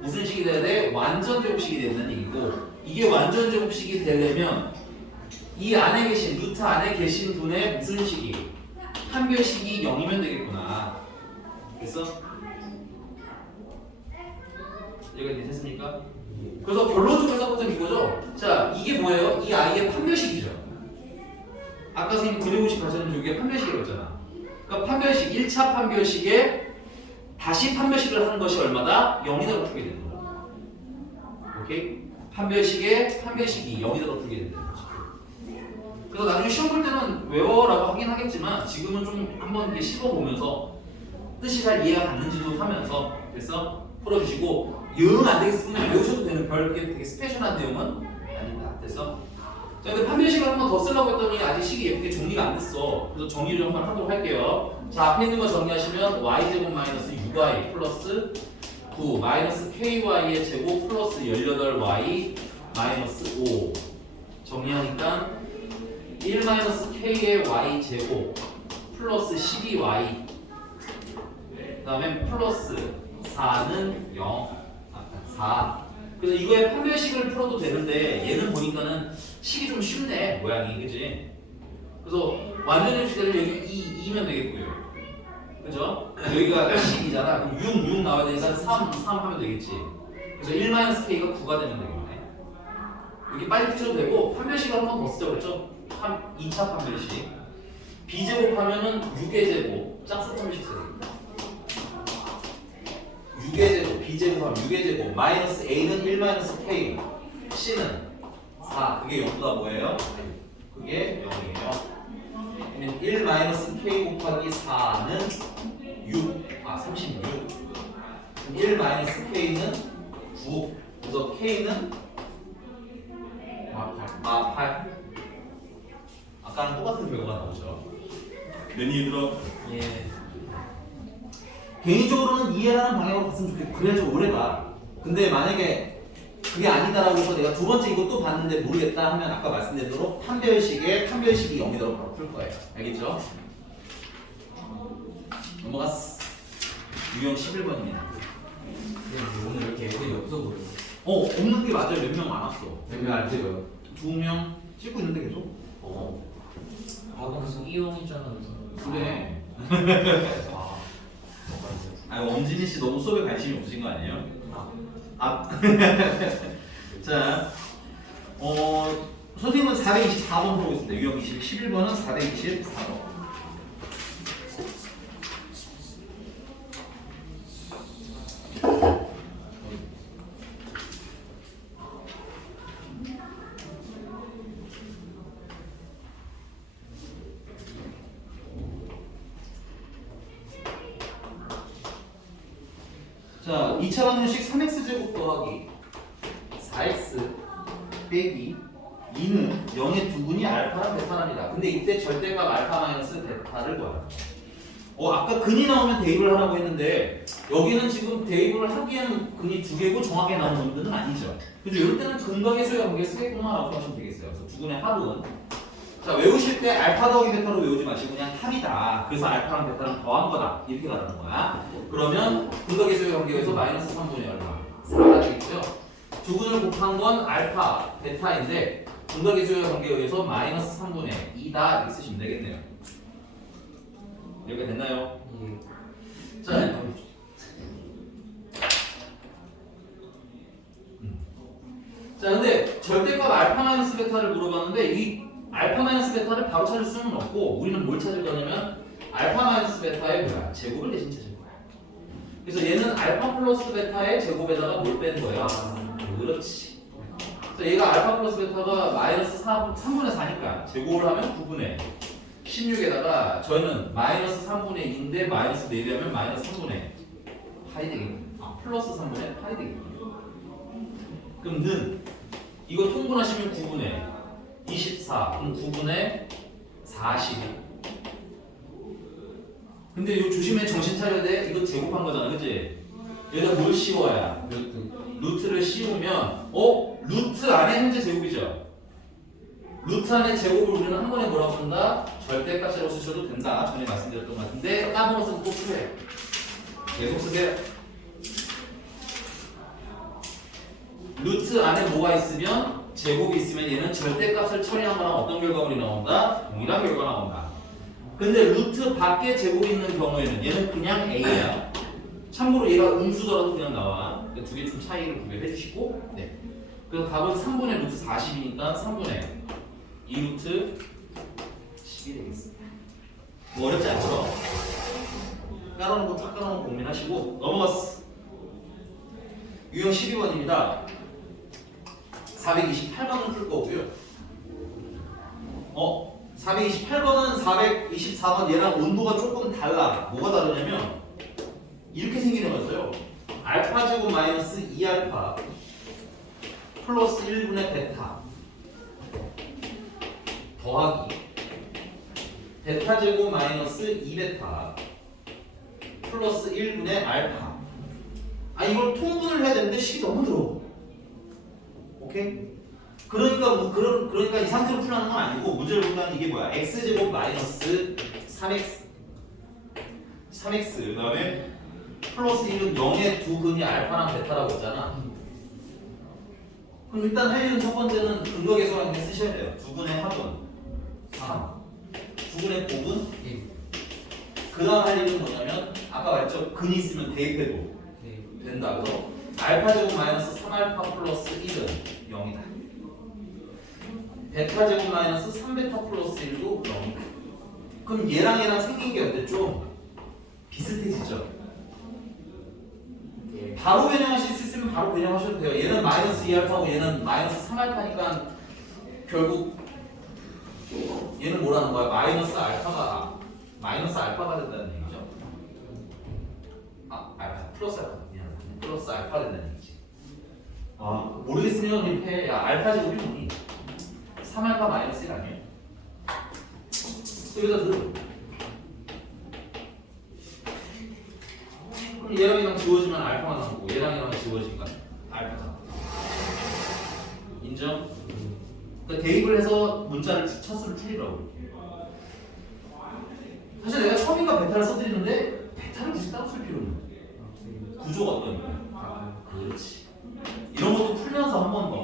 무슨 식이 돼야 돼? 완전 제곱식이 된다는 얘기고 이게 완전 제곱식이 되려면 이 안에 계신 루트 안에 계신 분의 무슨 식이 판별식이 0이면 되겠구나. 됐어? 여기가 됐습니까? 그래서 결론적으로 해석하자면 이거죠. 자, 이게 뭐예요? 이 아이의 판별식이죠. 아까 선생님 그래보식 가서는 이게 판별식이라고 했잖아. 그러니까 판별식, 1차 판별식에 다시 판별식을 하는 것이 얼마다? 0이라고 풀게 되는 거야. 오케이? 판별식에 판별식이 0이라고 풀게 되는 거지. 그래서 나중에 시험 볼 때는 외워라고 하긴 하겠지만 지금은 좀 한번 이렇게 씹어보면서 뜻이 잘 이해가 갔는지도 하면서 그래서 풀어주시고 영 안 되겠으면 외우셔도 되는 별 그렇게 되게 스페셜한 내용은 아니다. 됐어? 자, 근데 판별식을 한 번 더 쓰려고 했더니 아직 식이 예쁘게 정리가 안 됐어. 그래서 정리를 한번 하도록 할게요. 자, 앞에 있는 거 정리하시면 y제곱 마이너스 6y 플러스 9 마이너스 ky의 제곱 플러스 18y 마이너스 5 정리하니까 1 마이너스 k의 y 제곱 플러스 12y 그 다음에 플러스 4는 0 4 그래서 이거의 판별식을 풀어도 되는데 얘는 보니까는 식이 좀 쉽네 모양이 그지? 그래서 완전히 시대를 여기 2면 되겠고요 그죠? 여기가 10이잖아 그럼 6 나와야 되니까 3 하면 되겠지 그래서 1-k가 9가 되면 되겠네 이렇게 빨리 푸셔도 되고 판별식을 한 번 더 쓰자고 그랬죠? 2차 판별식 b제곱하면은 6의 제곱 짝수 판별식 써야겠다 6의 제곱, b제곱하면 6의 제곱, 마이너스 a는 1 마이너스 k, c는 4. 그게 0보다 뭐예요? 그게 0이에요. 그러면 1 마이너스 k 곱하기 4는 6, 36. 그럼 1 마이너스 k는 9. 그래서 k는 8. 아까랑 똑같은 결과가 나오죠. 몇 이유로? 예. 개인적으로는 이해하는 방향으로 갔으면 좋겠고 그래야지 오래가 근데 만약에 그게 아니다라고 해서 내가 두 번째 이것도 봤는데 모르겠다 하면 아까 말씀드린 대로 판별식이 0이라고 바로 풀 거예요 알겠죠? 넘어갔어 유형 11번입니다 오늘 이렇게 애들이 없어 보여. 없는 게 맞아요 몇 명 안 왔어 왜안 찍어요? 2명 찍고 있는데 계속 방금 이용이잖아. 그래 엄진희 씨 너무 수업에 관심이 없으신 거 아니에요? 자, 선생님은 424번 보고 있습니다. 유형 11번은 424번. 자, 2차 방정식 3x제곱 더하기 4x 빼기 2는 0의 두분이 알파랑 베타랍니다. 근데 이때 절대값 알파 마이너스 베타를 구하라. 아까 근이 나오면 대입을 하라고 했는데 여기는 지금 대입을 하기에는 근이 두 개고 정확하게 나오는 놈들은 아니죠. 그래서 이럴 때는 근과 계수의 관계 쓰겠구나라고 생각하시면 되겠어요. 그래서 두 분의 합은 자 외우실 때 알파 더하기 베타로 외우지 마시고 그냥 합이다. 그래서 알파랑 베타랑 더한 거다. 이렇게 가라는 거야. 그러면 근과 계수의 관계에서 마이너스 3분의 얼마? 4가 되겠고요. 두 분을 곱한 건 알파, 베타인데 근과 계수의 관계에 의해서 마이너스 3분의 2다 이렇게 쓰시면 되겠네요. 이렇게 됐나요? 예. 자, 자 근데 절대값 알파 마이너스 베타를 물어봤는데 이 알파 마이너스 베타를 바로 찾을 수는 없고 우리는 뭘 찾을 거냐면 알파 마이너스 베타의 뭐야? 제곱을 대신 찾을 거야. 그래서 얘는 알파 플러스 베타의 제곱에다가 뭘 뺀 거야? 그렇지. 그래서 얘가 알파 플러스 베타가 마이너스 3분의 4니까 제곱을 하면 9분의 16에다가 저희는 마이너스 3분의 2인데 마이너스 4배하면 마이너스 3분의 8이 되겠네. 플러스 3분의 8이 되겠네. 그럼 는 이거 통분하시면 9분의 24 그럼 9분의 40. 근데 이거 조심해. 정신 차려야 돼. 이거 제곱한 거잖아, 그치? 여기다 뭘 씌워야? 루트를 씌우면 루트 안에 현재 제곱이죠. 루트 안에 제곱을 우리는 한 번에 뭐라고 쓴다? 절대값이라고 쓰셔도 된다. 전에 말씀드렸던 것 같은데 까먹었으면 꼭 쓰세요. 계속 쓰세요. 루트 안에 뭐가 있으면 제곱이 있으면 얘는 절대값을 처리한 거랑 어떤 결과물이 나온다? 동일한 결과가 나온다. 근데 루트 밖에 제곱이 있는 경우에는 얘는 그냥 A야. 참고로 얘가 음수더라도 그냥 나와. 두 개 좀 차이를 구별해 주시고. 네. 그래서 답은 3분의 루트 40이니까 3분의 2 루트 10이 되겠습니다. 뭐 어렵지 않죠? 깔아놓은 거 쫙 깔아놓은 거 고민하시고 넘어갔어. 유형 12번입니다. 428번은 풀 거고요. 428번은 424번 얘랑 온도가 조금 달라. 뭐가 다르냐면 이렇게 생기는 거였어요. 알파 제곱 마이너스 2알파 플러스 1분의 베타 더하기 베타 제곱 마이너스 2베타 플러스 1분의 알파. 이걸 통분을 해야 되는데 식이 너무 들어. 오케이? 그러니까 이 상태로 풀라는 건 아니고 문제를 보면 이게 뭐야? x제곱 마이너스 3x 그 다음에 플러스 1은 0의 두 근이 알파랑 베타라고 했잖아. 그럼 일단 할 일은 첫 번째는 근거 계수랑 그냥 쓰셔야 돼요. 두 근의 합은 3, 두 근의 곱은 1. 그 다음 할 일은 뭐냐면 아까 말했죠? 근이 있으면 대입해도 된다. 그래서 알파 제곱 마이너스 3알파 플러스 1은 0이다. 베타 제곱 마이너스 3베타 플러스 1도 0이다. 그럼 얘랑 생긴 게 어땠죠? 비슷해지죠? 바로 변형하실 수 있으면 바로 변형하셔도 돼요. 얘는 마이너스 2알파고 얘는 마이너스 3알파니까 결국 얘는 뭐라는 거야? 마이너스 알파가 된다는 얘기죠. 알파 플러스 알파 미안하다. 플러스 알파 된다는 얘기지. 모르겠으면 이렇게 알파 제곱이 뭐니? 3알파 마이너스 1 아니에요? 여기다 들어. 그럼 얘랑 지워지면 알파가 나오고 얘랑 지워지니까 알파잖아. 인정? 그러니까 대입을 해서 문자를 차수를 줄이라고. 사실 내가 처음인가 베타를 써드리는데 베타를 굳이 따로 쓸 필요는 없어. 구조가 어떠니까. 그렇지. 이런 것도 풀면서 한 번 더.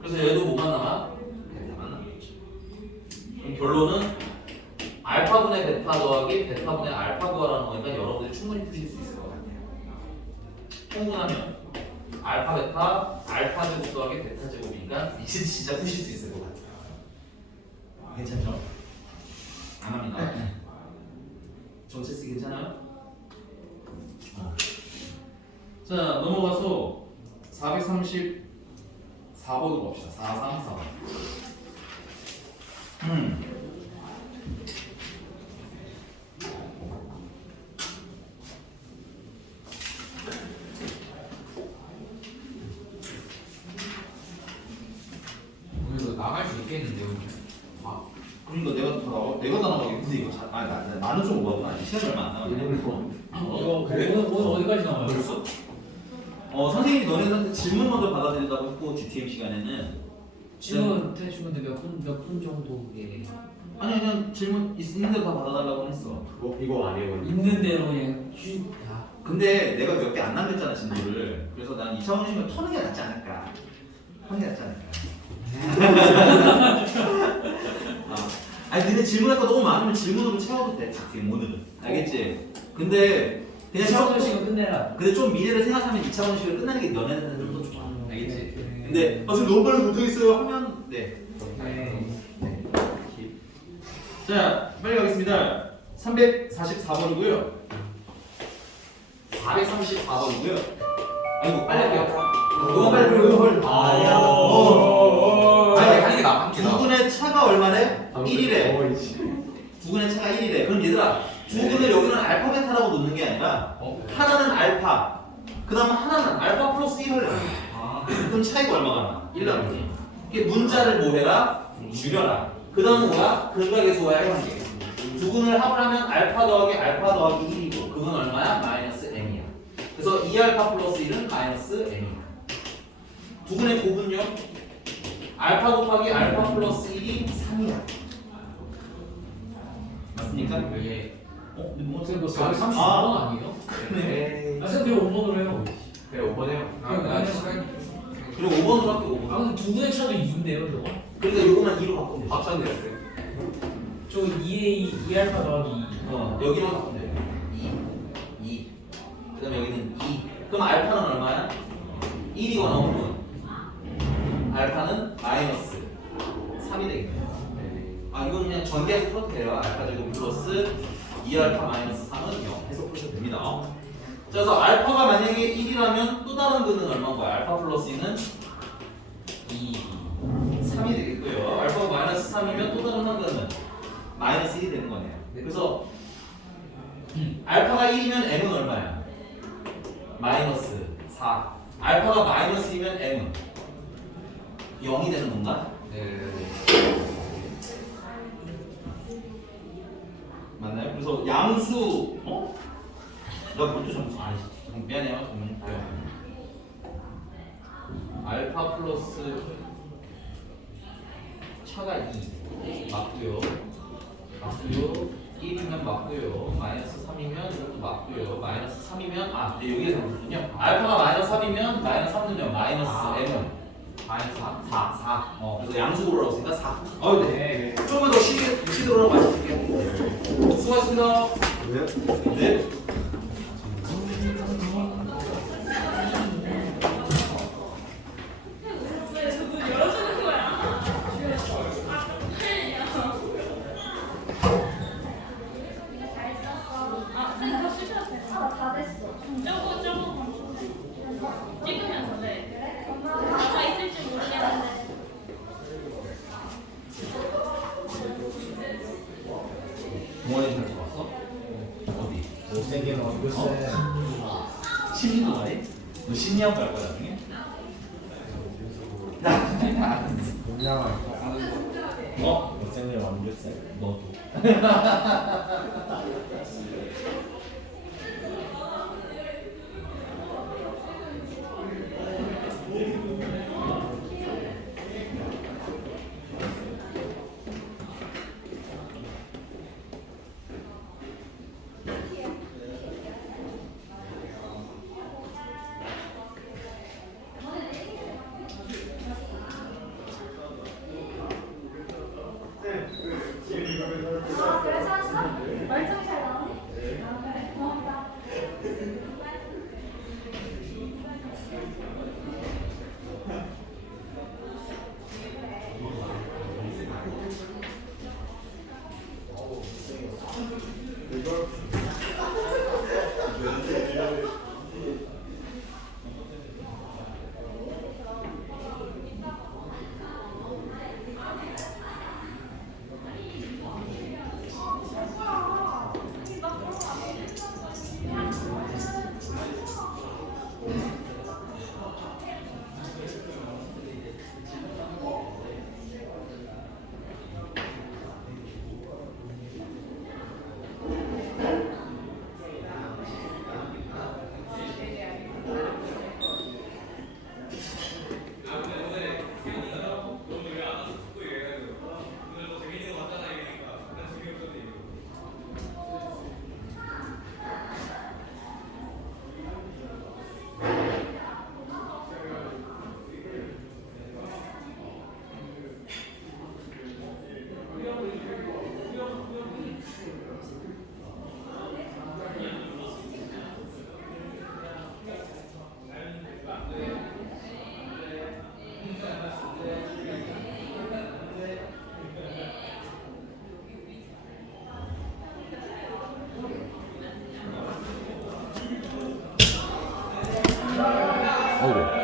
그래서 얘도 뭐가 남아? 베타만 남겠죠. 그럼 결론은 알파분의 베타 더하기 베타분의 알파 구하라는 거니까 여러분들이 충분히 푸실 수 있을 것 같아요. 통분하면 알파 베타 알파 제곱 더하기 베타 제곱이니까 이제 진짜 푸실 수 있을 것 같아요. 괜찮죠? 안 합니다. 정체스 괜찮아요? 자, 넘어가서 434번으로 봅시다. 434번. 오늘 나갈 수 있겠는데요? 그러니까 내가 다 나가겠는데 이거 나는 좀 오버구나. 시간이 얼마 안 남았네. 그래? 오늘 어디까지 나와요? 벌써? 선생님이 너네한테 질문 먼저 받아들인다고 했고 GTM 시간에는 질문 대충 몇 분 정도에 아니 그냥 질문 있는 대로 다 받아달라고 했어. 이거 아니에요. 있는 대로 그냥 쭉 다. 근데 내가 몇 개 안 남겼잖아 진도를. 그래서 난 2차 원심을 터는 게 낫지 않을까. 터는 게 낫지 않을까. 아니 근데 질문할 거 너무 많으면 질문으로 채워도 돼. GTM 오늘은. 알겠지? 근데 그냥 시간 시간 끝내라. 근데 좀 미래를 생각하면 2차 원식을 끝내는 게 너네들은 좀 더 좋아. 알겠지? 네. 근데 선생님 너무 빨리 못하겠어요 하면 네. 네. 자 빨리 가겠습니다. 344번이고요. 434번이고요. 아이고 빨리 할게요. 이거 빨리 불러. 아야. 아니 하는 게 나은 게 나. 두근의 차가 얼마래? 1이래. 두근의 차가 1이래. 그럼 얘들아, 두근을 여기는 알파 베타라고 놓는 게 아니라 하나는 알파, 그 다음에 하나는 알파 플러스 1을 해. 그럼 차이가 얼마가 나? 1 나누기. 이게 문자를 뭐 해라? 줄여라. 그 다음은 뭐야? 근각에서와의 관계. 두근을 합을 하면 알파 더하기 알파 더하기 1이고 그건 얼마야? 마이너스 m이야. 그래서 2알파 플러스 1은 마이너스 m이야. 두근의 곱은요? 알파 곱하기 알파 플러스 1이 3이야. 맞습니까? 예. 근데 뭐 선생님 뭐 아, 35번 아니에요? 그러네. 아 선생님 5번으로 해요. 네, 5번 해요. 그리고 5번으로 할게 5번. 아 근데 두 분의 차도 2인데요 저거? 그러니까 이거만 2로 바꾸면 돼. 합산 됐어요. 저 2A 2알파 더하기 2. 여기만 바꾸면 돼. 2. 그 다음에 여기는 2. 그럼 알파는 얼마야? 1이거나 혹은 알파는 마이너스 3이 되겠네요. 아 이건 그냥 전개해서 풀어도 돼요. 알파 제곱 플러스 2알파 마이너스 3은 0 해서 풀어도 됩니다. 자, 그래서 알파가 만약에 1이라면 또 다른 근은 얼마인 거야? 알파 플러스 2는 3이 되겠고요. 알파가 마이너스 3이면 또 다른 한 근은 마이너스 1이 되는 거네요. 그래서 알파가 1이면 m은 얼마야? 마이너스 4. 알파가 마이너스 2면 m은 0이 되는 건가? 네. 맞나요? 그래서 양수 나 그것도 점수 아니지. 미안해요. 알파 플러스 차가 2 맞고요. 1이면 맞고요. 마이너스 3이면 이것도 맞고요. 마이너스 3이면 네, 여기에 잠시만요. 알파가 마이너스 3이면 마이너스 3는요. 마이너스 m은 마이너스 4. 그래서 양수 고르라고 했으니까 4. 네. 조금만 더 쉽게 들어오라고 말씀드릴게요. 수고하셨습니다. 네. 네. 다 됐어. 찍으면서 네. 아마 있을지 모르겠는데. 동아리 잘 좋았어? 어디? 못생긴 얼굴 심리 동아리? 너 심리학 갈 거야 나중에? 공략할 거. 못생긴 완벽살 너도 그래서 왔어? 말짱 잘 나오네?